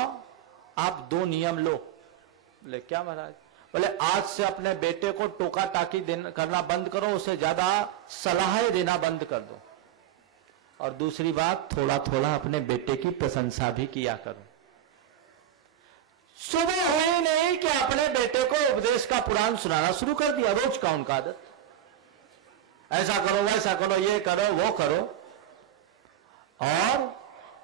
आप 2 नियम लो। बोले क्या महाराज? बोले आज से अपने बेटे को टोका टाकी करना बंद करो, उसे ज्यादा सलाहें देना बंद कर दो, और दूसरी बात, थोड़ा थोड़ा अपने बेटे की प्रशंसा भी किया करो। सुबह हुई नहीं कि अपने बेटे को उपदेश का पुराण सुनाना शुरू कर दिया। रोज का उनका आदत, ऐसा करो, वैसा करो, ये करो, वो करो। और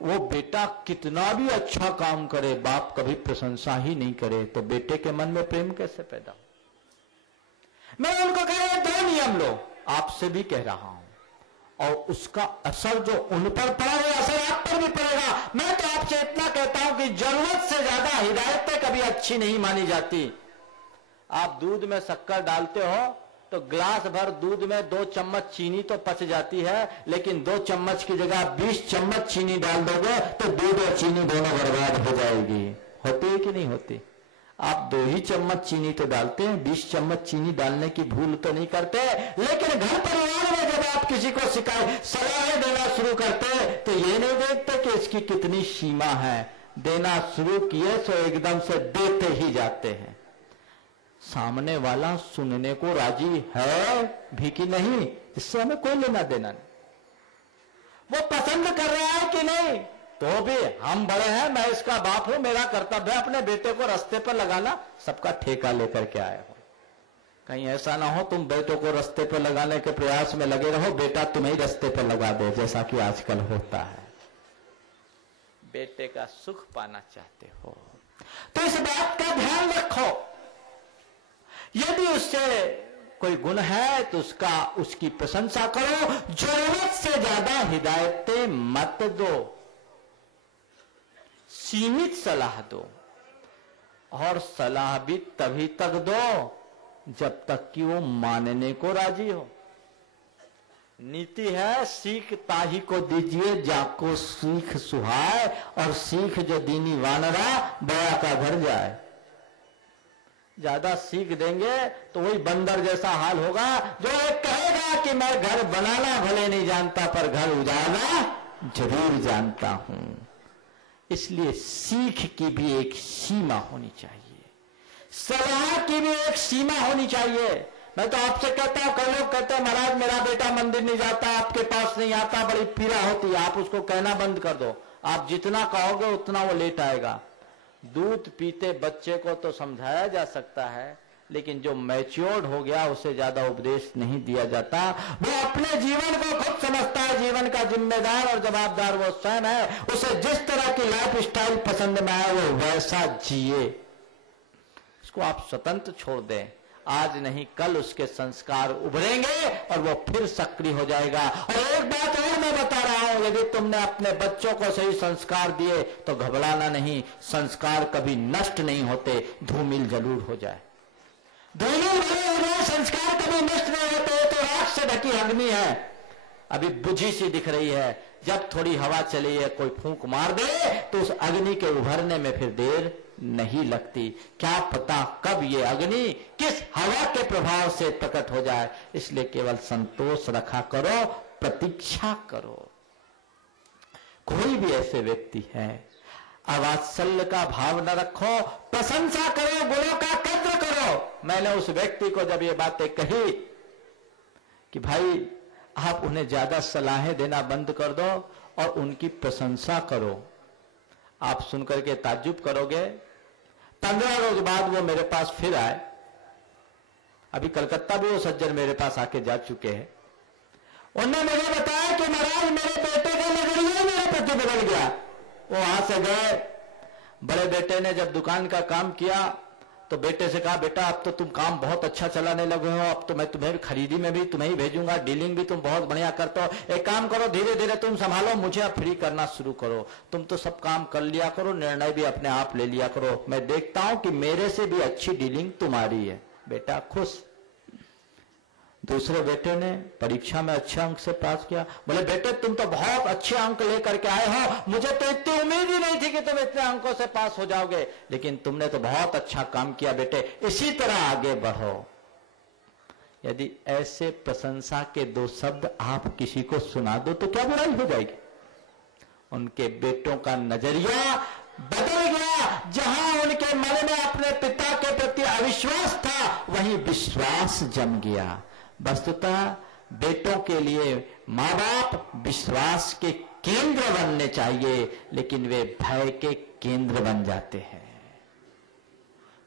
वो बेटा कितना भी अच्छा काम करे, बाप कभी प्रशंसा ही नहीं करे, तो बेटे के मन में प्रेम कैसे पैदा हो? मैं उनको कह रहा 2 नियम लो, आपसे भी कह रहा हूं, और उसका असर जो उन पर पड़ा वो असर आप पर भी पड़ेगा। मैं तो आपसे इतना कहता हूं कि जरूरत से ज्यादा हिदायतें कभी अच्छी नहीं मानी जाती। आप दूध में शक्कर डालते हो तो ग्लास भर दूध में 2 चम्मच चीनी तो पच जाती है, लेकिन 2 चम्मच की जगह 20 चम्मच चीनी डाल दोगे तो दूध और चीनी दोनों बर्बाद हो जाएगी। होती है कि नहीं होती? आप 2 ही चम्मच चीनी तो डालते हैं, 20 चम्मच चीनी डालने की भूल तो नहीं करते। लेकिन घर परिवार में जब आप किसी को सलाह देना शुरू करते तो ये नहीं देखते कि इसकी कितनी सीमा है। देना शुरू किए तो एकदम से देते ही जाते हैं। सामने वाला सुनने को राजी है भी कि नहीं, इससे हमें कोई लेना देना नहीं। वो पसंद कर रहा है कि नहीं, तो भी हम बड़े हैं, मैं इसका बाप हूं, मेरा कर्तव्य है अपने बेटे को रास्ते पर लगाना। सबका ठेका लेकर के आए हो, कहीं ऐसा ना हो तुम बेटों को रास्ते पर लगाने के प्रयास में लगे रहो, बेटा तुम्हें रास्ते पर लगा दे, जैसा कि आजकल होता है। बेटे का सुख पाना चाहते हो तो इस बात का ध्यान रखो। यदि उससे कोई गुण है तो उसकी प्रशंसा करो। जरूरत से ज्यादा हिदायतें मत दो, सीमित सलाह दो, और सलाह भी तभी तक दो जब तक कि वो मानने को राजी हो। नीति है सीख ताही को दीजिए जाको सीख सुहाए, और सीख जो दीनी वानरा बया का घर जाए। ज्यादा सीख देंगे तो वही बंदर जैसा हाल होगा जो एक कहेगा कि मैं घर बनाना भले नहीं जानता पर घर उजाड़ना जरूर जानता हूं। इसलिए सीख की भी एक सीमा होनी चाहिए, सलाह की भी एक सीमा होनी चाहिए। मैं तो आपसे कहता हूं, कई लोग कहते हैं महाराज मेरा बेटा मंदिर नहीं जाता, आपके पास नहीं आता, बड़ी पीड़ा होती है। आप उसको कहना बंद कर दो, आप जितना कहोगे उतना वो लेट आएगा। दूध पीते बच्चे को तो समझाया जा सकता है, लेकिन जो मैच्योर्ड हो गया उसे ज्यादा उपदेश नहीं दिया जाता। वो अपने जीवन को खुद समझता है, जीवन का जिम्मेदार और जवाबदार वो स्वयं है। उसे जिस तरह की लाइफ स्टाइल पसंद में आए वो वैसा जिए। उसको आप स्वतंत्र छोड़ दें, आज नहीं कल उसके संस्कार उभरेंगे और वो फिर सक्रिय हो जाएगा। और एक बात और मैं बता रहा हूं, यदि तुमने अपने बच्चों को सही संस्कार दिए तो घबराना नहीं, संस्कार कभी नष्ट नहीं होते, धूमिल जरूर हो जाए। धूमिल भरे संस्कार कभी नष्ट नहीं होते। तो राख से ढकी अग्नि है, अभी बुझी सी दिख रही है, जब थोड़ी हवा चली है कोई फूंक मार दे तो उस अग्नि के उभरने में फिर देर नहीं लगती। क्या पता कब ये अग्नि किस हवा के प्रभाव से प्रकट हो जाए। इसलिए केवल संतोष रखा करो, प्रतीक्षा करो। कोई भी ऐसे व्यक्ति है, अवात्सल्य का भाव न रखो, प्रशंसा करो, गुणों का कद्र करो। मैंने उस व्यक्ति को जब ये बातें कही कि भाई आप उन्हें ज्यादा सलाहें देना बंद कर दो और उनकी प्रशंसा करो। आप सुनकर के ताज्जुब करोगे। 15 रोज बाद वो मेरे पास फिर आए। अभी कलकत्ता भी वो सज्जन मेरे पास आके जा चुके हैं। उन्होंने मुझे बताया कि महाराज मेरे बेटे का नजरिया मेरे प्रति बदल गया। वो वहां से गए। बड़े बेटे ने जब दुकान का काम किया तो बेटे से कहा, बेटा अब तो तुम काम बहुत अच्छा चलाने लगे हो, अब तो मैं तुम्हें खरीदी में भी तुम्हें ही भेजूंगा, डीलिंग भी तुम बहुत बढ़िया करते हो। एक काम करो, धीरे धीरे तुम संभालो, मुझे अब फ्री करना शुरू करो। तुम तो सब काम कर लिया करो, निर्णय भी अपने आप ले लिया करो। मैं देखता हूं कि मेरे से भी अच्छी डीलिंग तुम्हारी है। बेटा खुश। दूसरे बेटे ने परीक्षा में अच्छे अंक से पास किया। बोले, बेटे तुम तो बहुत अच्छे अंक लेकर के आए हो, मुझे तो इतनी उम्मीद ही नहीं थी कि तुम इतने अंकों से पास हो जाओगे, लेकिन तुमने तो बहुत अच्छा काम किया बेटे, इसी तरह आगे बढ़ो। यदि ऐसे प्रशंसा के 2 शब्द आप किसी को सुना दो तो क्या बुराई हो जाएगी? उनके बेटों का नजरिया बदल गया। जहां उनके मन में अपने पिता के प्रति अविश्वास था, वहीं विश्वास जम गया। वस्तुतः बेटों के लिए माँ बाप विश्वास के केंद्र बनने चाहिए, लेकिन वे भय के केंद्र बन जाते हैं।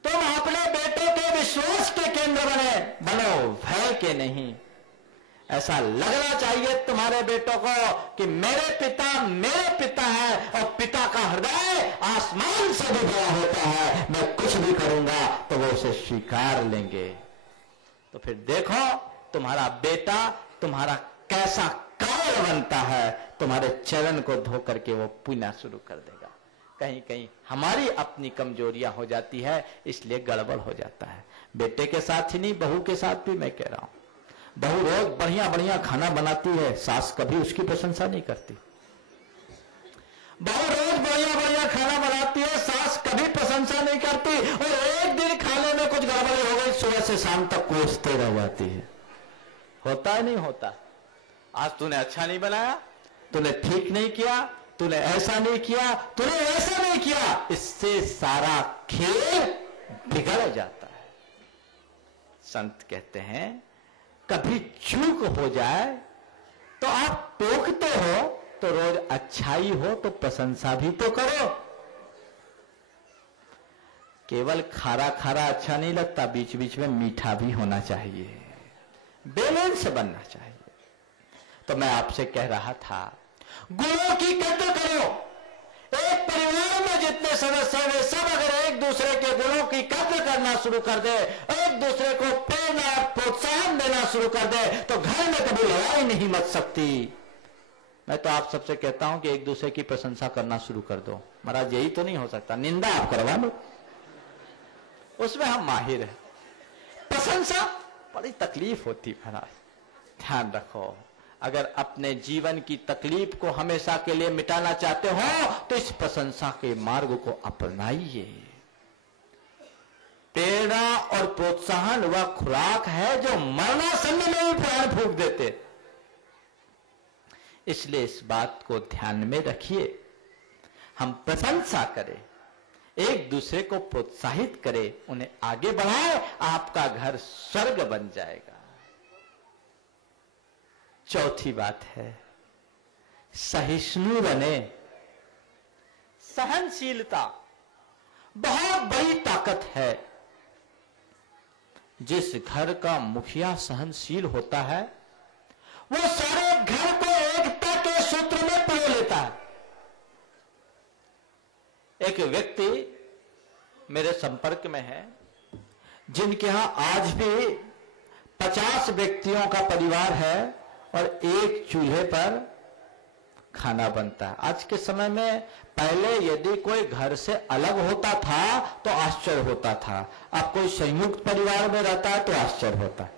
तुम अपने बेटों के विश्वास के केंद्र बनो, भय के नहीं। ऐसा लगना चाहिए तुम्हारे बेटों को कि मेरे पिता है और पिता का हृदय आसमान से भी बड़ा होता है। मैं कुछ भी करूंगा तो वो उसे स्वीकार लेंगे। तो फिर देखो तुम्हारा बेटा तुम्हारा कैसा कारण बनता है। तुम्हारे चरण को धो करके वो पीना शुरू कर देगा। कहीं कहीं हमारी अपनी कमजोरियां हो जाती है, इसलिए गड़बड़ हो जाता है। बेटे के साथ ही नहीं, बहू के साथ भी मैं कह रहा हूं। बहू रोज बढ़िया बढ़िया खाना बनाती है, सास कभी उसकी प्रशंसा नहीं करती। बहू रोज बढ़िया बढ़िया खाना बनाती है, सास कभी प्रशंसा नहीं करती, और एक दिन खाने में कुछ गड़बड़ी हो गई, सुबह से शाम तक कोसते रह जाती है। होता है नहीं होता? आज तूने अच्छा नहीं बनाया, तूने ठीक नहीं किया, तूने ऐसा नहीं किया, तूने ऐसा नहीं किया, इससे सारा खेल बिगड़ जाता है। संत कहते हैं कभी चूक हो जाए तो आप टोकते हो तो रोज अच्छाई हो तो प्रशंसा भी तो करो। केवल खारा खारा अच्छा नहीं लगता, बीच बीच में मीठा भी होना चाहिए, बैलेंस बनना चाहिए। तो मैं आपसे कह रहा था, गुणों की कद्र करो। एक परिवार में जितने सदस्य हैं वे सब अगर एक दूसरे के गुणों की कद्र करना शुरू कर दे, एक दूसरे को प्रेरणा प्रोत्साहन देना शुरू कर दे, तो घर में कभी लड़ाई नहीं मच सकती। मैं तो आप सबसे कहता हूं कि एक दूसरे की प्रशंसा करना शुरू कर दो। महाराज यही तो नहीं हो सकता, निंदा आप करवा लो, उसमें हम माहिर हैं। प्रशंसा बड़ी तकलीफ होती महाराज। ध्यान रखो, अगर अपने जीवन की तकलीफ को हमेशा के लिए मिटाना चाहते हो तो इस प्रशंसा के मार्ग को अपनाइए। प्रेरणा और प्रोत्साहन वह खुराक है जो मरणासन्न में भी प्राण फूंक देते। इसलिए इस बात को ध्यान में रखिए, हम प्रशंसा करें, एक दूसरे को प्रोत्साहित करें, उन्हें आगे बढ़ाएं, आपका घर स्वर्ग बन जाएगा। चौथी बात है, सहिष्णु बने। सहनशीलता बहुत बड़ी ताकत है। जिस घर का मुखिया सहनशील होता है वो सारे घर को एकता के सूत्र में पिरो लेता है। एक व्यक्ति मेरे संपर्क में है जिनके यहां आज भी 50 व्यक्तियों का परिवार है और एक चूल्हे पर खाना बनता है। आज के समय में, पहले यदि कोई घर से अलग होता था तो आश्चर्य होता था, अब कोई संयुक्त परिवार में रहता है तो आश्चर्य होता है।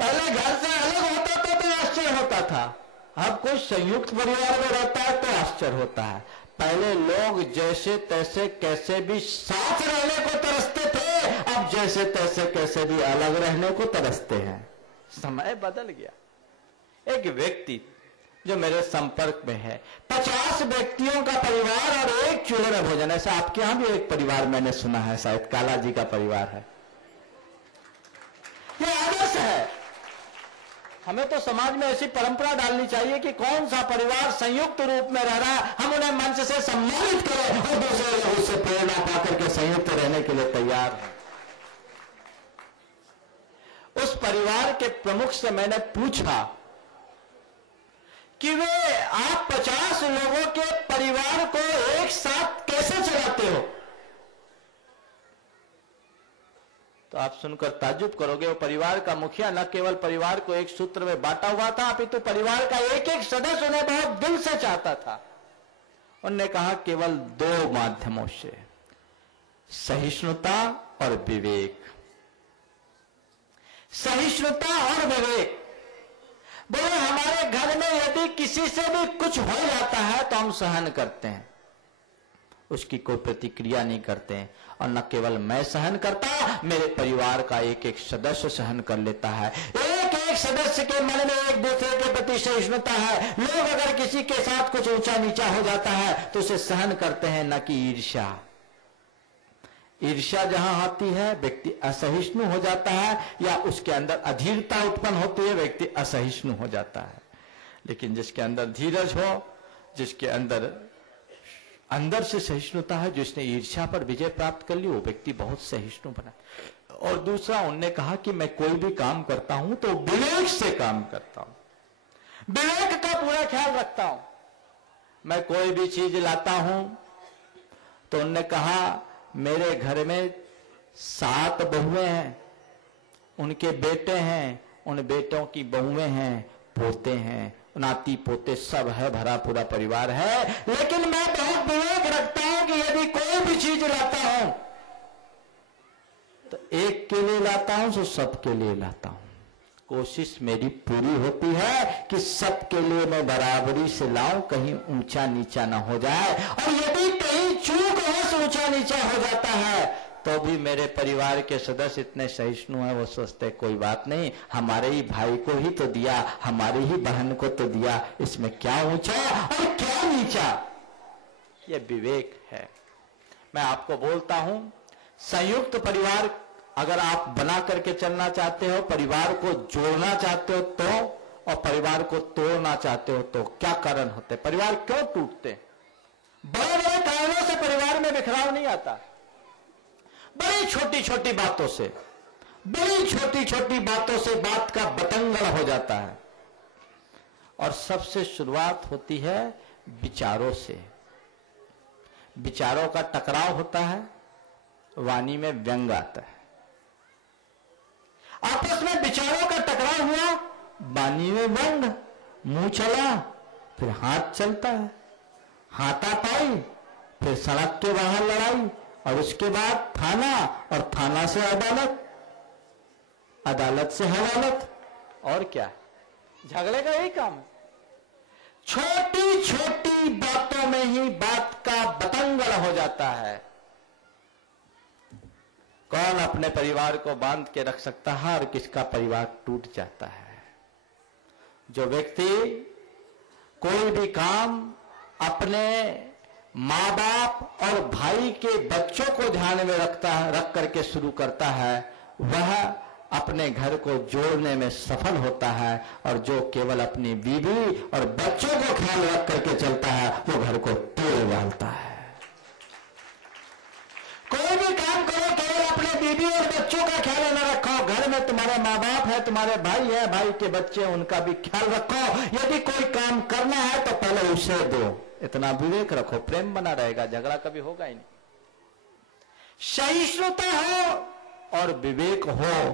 पहले घर से अलग होता था तो आश्चर्य होता था, अब कोई संयुक्त परिवार में रहता है तो आश्चर्य होता है। पहले लोग जैसे तैसे कैसे भी साथ रहने को तरसते थे, अब जैसे तैसे कैसे भी अलग रहने को तरसते हैं। समय बदल गया। एक व्यक्ति जो मेरे संपर्क में है, 50 व्यक्तियों का परिवार और एक चूल्हे में भोजन। ऐसा आपके यहां भी एक परिवार मैंने सुना है, शायद काला जी का परिवार है। यह आदर्श है। हमें तो समाज में ऐसी परंपरा डालनी चाहिए कि कौन सा परिवार संयुक्त रूप में रह रहा है, हम उन्हें मंच से सम्मानित करें और दूसरे लोग उससे प्रेरणा पाकर के संयुक्त रहने के लिए तैयार हैं। उस परिवार के प्रमुख से मैंने पूछा कि वे आप 50 लोगों के परिवार को एक साथ कैसे चलाते हो? तो आप सुनकर ताज्जुब करोगे, वो परिवार का मुखिया न केवल परिवार को एक सूत्र में बांटा हुआ था, अपितु परिवार का एक एक सदस्य उन्हें बहुत दिल से चाहता था। उन्होंने कहा केवल 2 माध्यमों से, सहिष्णुता और विवेक। सहिष्णुता और विवेक। बोले हमारे घर में यदि किसी से भी कुछ हो जाता है तो हम सहन करते हैं, उसकी कोई प्रतिक्रिया नहीं करते हैं। और न केवल मैं सहन करता, मेरे परिवार का एक एक सदस्य सहन कर लेता है। एक एक सदस्य के मन में एक दूसरे के प्रति सहिष्णुता है। लोग अगर किसी के साथ कुछ ऊंचा नीचा हो जाता है तो उसे सहन करते हैं, न कि ईर्ष्या। ईर्ष्या जहां आती है व्यक्ति असहिष्णु हो जाता है, या उसके अंदर अधीरता उत्पन्न होती है, व्यक्ति असहिष्णु हो जाता है। लेकिन जिसके अंदर धीरज हो, जिसके अंदर से सहिष्णुता है, जिसने ईर्ष्या पर विजय प्राप्त कर ली, वो व्यक्ति बहुत सहिष्णु बना। और दूसरा उन्होंने कहा कि मैं कोई भी काम करता हूं तो विवेक से काम करता हूं, विवेक का पूरा ख्याल रखता हूं। मैं कोई भी चीज लाता हूं तो उन्होंने कहा मेरे घर में 7 बहुएं हैं, उनके बेटे हैं, उन बेटों की बहुएं हैं, पोते हैं, नाती पोते सब है, भरा पूरा परिवार है। लेकिन मैं बहुत विवेक रखता हूं कि यदि कोई भी चीज लाता हूं तो एक के लिए लाता हूं तो सबके लिए लाता हूं। कोशिश मेरी पूरी होती है कि सबके लिए मैं बराबरी से लाऊं, कहीं ऊंचा नीचा ना हो जाए। और यदि कहीं चूक हो, ऊंचा नीचा हो जाता है, तो भी मेरे परिवार के सदस्य इतने सहिष्णु हैं, वो सोचते कोई बात नहीं, हमारे ही भाई को ही तो दिया, हमारी ही बहन को तो दिया, इसमें क्या ऊंचा और क्या नीचा। ये विवेक है। मैं आपको बोलता हूं, संयुक्त परिवार अगर आप बना करके चलना चाहते हो, परिवार को जोड़ना चाहते हो तो, और परिवार को तोड़ना चाहते हो तो क्या कारण होते, परिवार क्यों टूटते? बड़े बड़े कारणों से परिवार में बिखराव नहीं आता, बड़ी छोटी छोटी बातों से, बड़ी छोटी छोटी बातों से बात का बतंगड़ हो जाता है। और सबसे शुरुआत होती है विचारों से। विचारों का टकराव होता है, वाणी में व्यंग आता है। आपस में विचारों का टकराव हुआ, वाणी में व्यंग, मुंह चला, फिर हाथ चलता है, हाथापाई, फिर सड़क के बाहर लड़ाई, और उसके बाद थाना, और थाना से अदालत, अदालत से हवालत। और क्या, झगड़े का यही काम है। छोटी छोटी बातों में ही बात का बतंगड़ हो जाता है। कौन अपने परिवार को बांध के रख सकता है और किसका परिवार टूट जाता है? जो व्यक्ति कोई भी काम अपने माँ बाप और भाई के बच्चों को ध्यान में रखता है, रख करके शुरू करता है, वह अपने घर को जोड़ने में सफल होता है। और जो केवल अपनी बीवी और बच्चों को ख्याल रख करके चलता है, वो घर को तोड़ डालता है। कोई भी काम करो, केवल अपने बीवी और बच्चों का ख्याल न रखो। घर में तुम्हारे माँ बाप है, तुम्हारे भाई है, भाई के बच्चे, उनका भी ख्याल रखो। यदि कोई काम करना है तो पहले उसे दो, इतना विवेक रखो, प्रेम बना रहेगा, झगड़ा कभी होगा ही नहीं। सहिष्णुता हो और विवेक हो।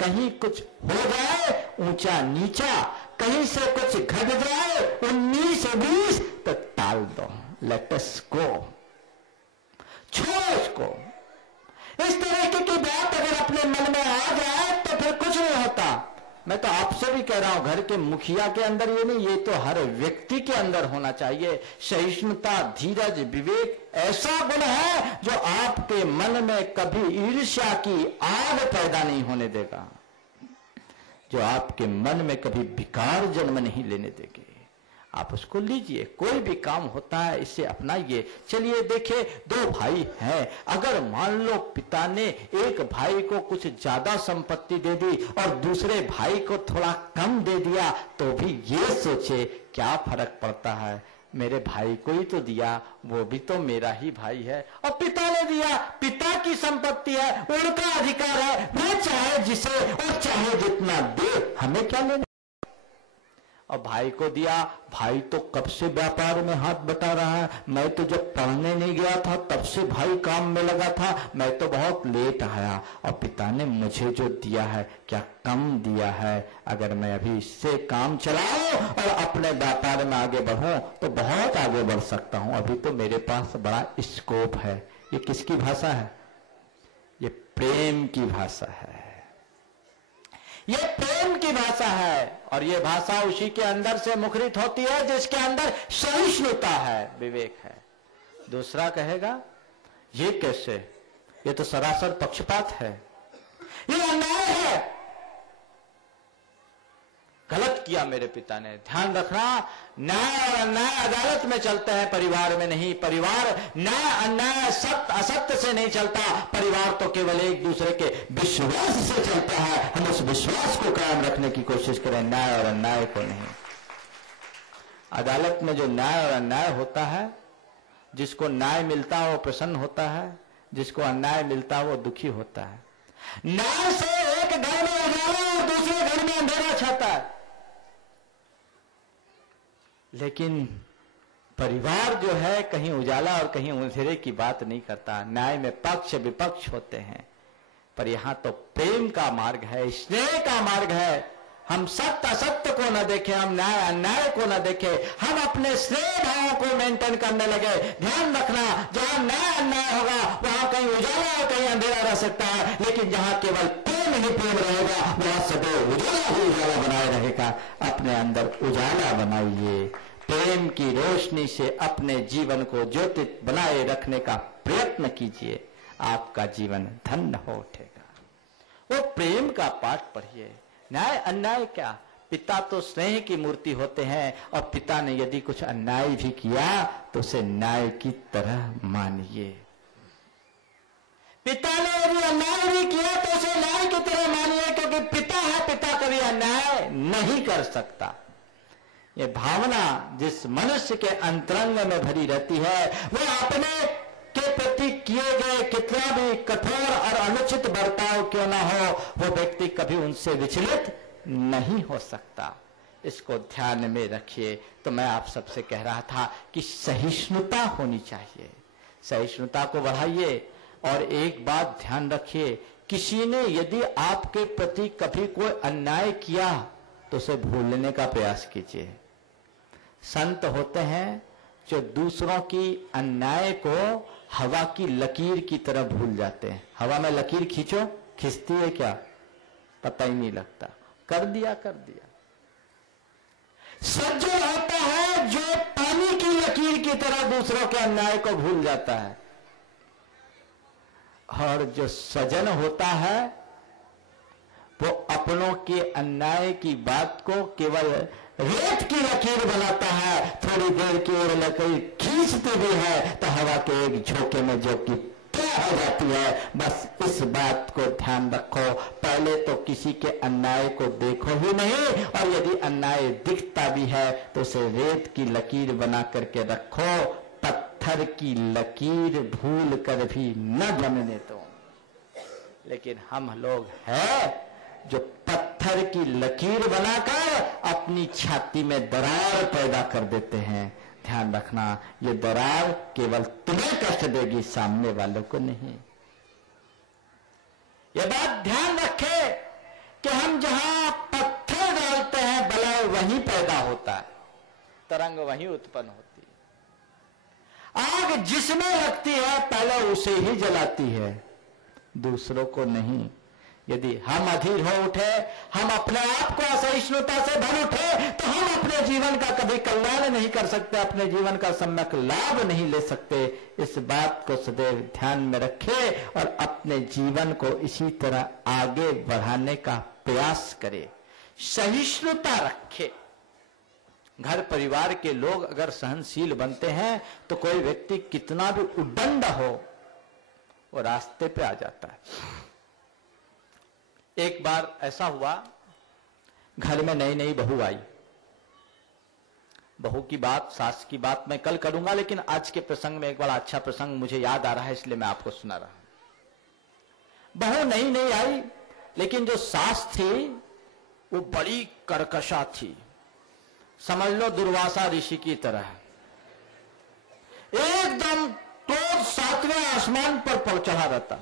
कहीं कुछ हो जाए ऊंचा नीचा, कहीं से कुछ घट जाए 19-20 तो टाल दो, लेट अस गो, छोड़ो इसको। इस तरह की बात अगर अपने मन में आ जाए तो फिर कुछ नहीं होता। मैं तो आपसे भी कह रहा हूं, घर के मुखिया के अंदर ये नहीं, ये तो हर व्यक्ति के अंदर होना चाहिए। सहिष्णुता, धीरज, विवेक ऐसा गुण है जो आपके मन में कभी ईर्ष्या की आग पैदा नहीं होने देगा, जो आपके मन में कभी विकार जन्म नहीं लेने देंगे। आप उसको लीजिए। कोई भी काम होता है इसे अपनाइए। चलिए देखिए, दो भाई हैं, अगर मान लो पिता ने एक भाई को कुछ ज्यादा संपत्ति दे दी और दूसरे भाई को थोड़ा कम दे दिया, तो भी ये सोचे क्या फर्क पड़ता है, मेरे भाई को ही तो दिया, वो भी तो मेरा ही भाई है। और पिता ने दिया, पिता की संपत्ति है, उनका अधिकार है, वो चाहे जिसे और चाहे जितना दे, हमें क्या लेना। और भाई को दिया, भाई तो कब से व्यापार में हाथ बटा रहा है, मैं तो जब पढ़ने नहीं गया था तब से भाई काम में लगा था, मैं तो बहुत लेट आया, और पिता ने मुझे जो दिया है क्या कम दिया है। अगर मैं अभी इससे काम चलाऊं और अपने व्यापार में आगे बढ़ूं तो बहुत आगे बढ़ सकता हूं, अभी तो मेरे पास बड़ा स्कोप है। ये किसकी भाषा है? ये प्रेम की भाषा है, ये प्रेम की भाषा है। और ये भाषा उसी के अंदर से मुखरित होती है जिसके अंदर सहिष्णुता है, विवेक है। दूसरा कहेगा ये कैसे, ये तो सरासर पक्षपात है, ये अन्याय है, गलत किया मेरे पिता ने। ध्यान रखना, न्याय और अन्याय अदालत में चलते हैं, परिवार में नहीं। परिवार न्याय अन्याय सत्य असत्य से नहीं चलता, परिवार तो केवल एक दूसरे के विश्वास से चलता है। हम उस विश्वास को कायम रखने की कोशिश करें, न्याय और अन्याय को नहीं। अदालत में जो न्याय और अन्याय होता है, जिसको न्याय मिलता है वो प्रसन्न होता है, जिसको अन्याय मिलता है वो दुखी होता है। न्याय से एक घर में उजाला और दूसरे घर में अंधेरा छाता है, लेकिन परिवार जो है कहीं उजाला और कहीं अंधेरे की बात नहीं करता। न्याय में पक्ष विपक्ष होते हैं, पर यहां तो प्रेम का मार्ग है, स्नेह का मार्ग है। हम सत्य असत्य को न देखें, हम न्याय अन्याय को न देखें, हम अपने स्नेह भावों को मेंटेन करने लगे। ध्यान रखना, जहां न्याय अन्याय होगा वहां कहीं उजाला और कहीं अंधेरा रह सकता है, लेकिन जहां केवल प्रेम ही प्रेम रहेगा वहां सदैव उजाला ही उजाला बनाए रहेगा। अपने अंदर उजाला बनाइए, प्रेम की रोशनी से अपने जीवन को ज्योतित बनाए रखने का प्रयत्न कीजिए, आपका जीवन धन्य हो उठेगा। वो प्रेम का पाठ पढ़िए। न्याय अन्याय क्या, पिता तो स्नेह की मूर्ति होते हैं, और पिता ने यदि कुछ अन्याय भी किया तो उसे न्याय की तरह मानिए। पिता ने यदि अन्याय भी किया तो उसे न्याय की तरह मानिए, क्योंकि पिता है, पिता कभी अन्याय नहीं कर सकता। ये भावना जिस मनुष्य के अंतरंग में भरी रहती है, वो अपने के प्रति किए गए कितना भी कठोर और अनुचित बर्ताव क्यों ना हो, वो व्यक्ति कभी उनसे विचलित नहीं हो सकता। इसको ध्यान में रखिए। तो मैं आप सबसे कह रहा था कि सहिष्णुता होनी चाहिए, सहिष्णुता को बढ़ाइए। और एक बात ध्यान रखिए, किसी ने यदि आपके प्रति कभी कोई अन्याय किया तो उसे भूलने का प्रयास कीजिए। संत होते हैं जो दूसरों की अन्याय को हवा की लकीर की तरह भूल जाते हैं। हवा में लकीर खींचो, खींचती है क्या, पता ही नहीं लगता, कर दिया कर दिया। सज्जन होता है जो पानी की लकीर की तरह दूसरों के अन्याय को भूल जाता है, और जो सजन होता है वो अपनों के अन्याय की बात को केवल रेत की लकीर बनाता है, थोड़ी देर की ओर लकीर खींचती भी है तो हवा के एक झोंके में जो कि तय हो जाती है। बस इस बात को ध्यान रखो, पहले तो किसी के अन्याय को देखो ही नहीं, और यदि अन्याय दिखता भी है तो उसे रेत की लकीर बना करके रखो, पत्थर की लकीर भूल कर भी न बनने दो। लेकिन हम लोग हैं जो पत्थर की लकीर बनाकर अपनी छाती में दरार पैदा कर देते हैं। ध्यान रखना, ये दरार केवल तुम्हें कष्ट देगी, सामने वालों को नहीं। ये बात ध्यान रखे कि हम जहां पत्थर डालते हैं बलय वहीं पैदा होता है, तरंग वहीं उत्पन्न होती है। आग जिसमें लगती है पहले उसे ही जलाती है, दूसरों को नहीं। यदि हम अधीर हो उठे, हम अपने आप को असहिष्णुता से भर उठे, तो हम अपने जीवन का कभी कल्याण नहीं कर सकते, अपने जीवन का सम्यक लाभ नहीं ले सकते। इस बात को सदैव ध्यान में रखे और अपने जीवन को इसी तरह आगे बढ़ाने का प्रयास करे, सहिष्णुता रखे। घर परिवार के लोग अगर सहनशील बनते हैं तो कोई व्यक्ति कितना भी उद्दंड हो वो रास्ते पे आ जाता है। एक बार ऐसा हुआ, घर में नई नई बहू आई। बहू की बात, सास की बात मैं कल करूंगा, लेकिन आज के प्रसंग में एक बड़ा अच्छा प्रसंग मुझे याद आ रहा है, इसलिए मैं आपको सुना रहा हूं। बहू नई नई आई, लेकिन जो सास थी वो बड़ी कर्कशा थी, समझ लो दुर्वासा ऋषि की तरह, एकदम क्रोध 7वें आसमान पर चढ़ा रहता।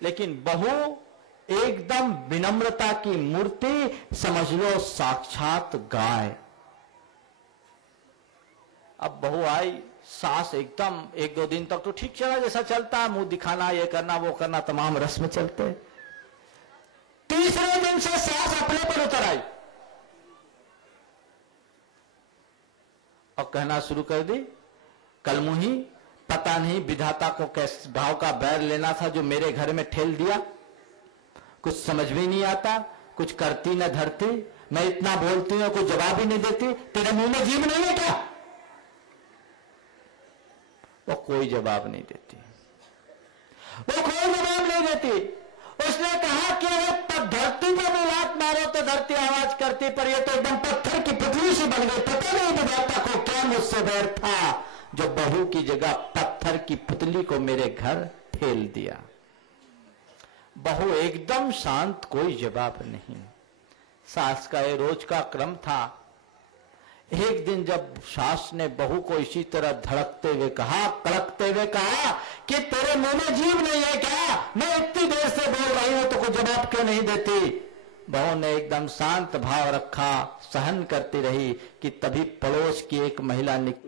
लेकिन बहू एकदम विनम्रता की मूर्ति, समझ लो साक्षात गाय। अब बहू आई, सास एकदम 1-2 दिन तक तो ठीक चला, जैसा चलता, मुंह दिखाना, ये करना वो करना, तमाम रस्म चलते। तीसरे दिन से सास अपने पर उतर आई और कहना शुरू कर दी, कल मुही पता नहीं विधाता को किस भाव का बैर लेना था जो मेरे घर में ठेल दिया, कुछ समझ भी नहीं आता, कुछ करती न धरती, मैं इतना बोलती हूं कुछ जवाब ही नहीं देती, तेरे मुंह में जीभ नहीं है क्या? वो कोई जवाब नहीं देती, वो कोई जवाब नहीं देती। उसने कहा कि धरती पर भी लात मारो तो धरती आवाज करती, पर ये तो एकदम पत्थर की पुतली सी बन गई। पता नहीं विधाता को क्या मुझसे बैर था जो बहू की जगह पत्थर की पुतली को मेरे घर ठेल दिया। बहू एकदम शांत, कोई जवाब नहीं। सास का ये रोज का क्रम था। एक दिन जब सास ने बहू को इसी तरह धड़कते हुए कहा, कड़कते हुए कहा कि तेरे मुंह में जीभ नहीं है क्या? मैं इतनी देर से बोल रही हूं तो कोई जवाब क्यों नहीं देती? बहू ने एकदम शांत भाव रखा, सहन करती रही कि तभी पड़ोस की एक महिला निकली।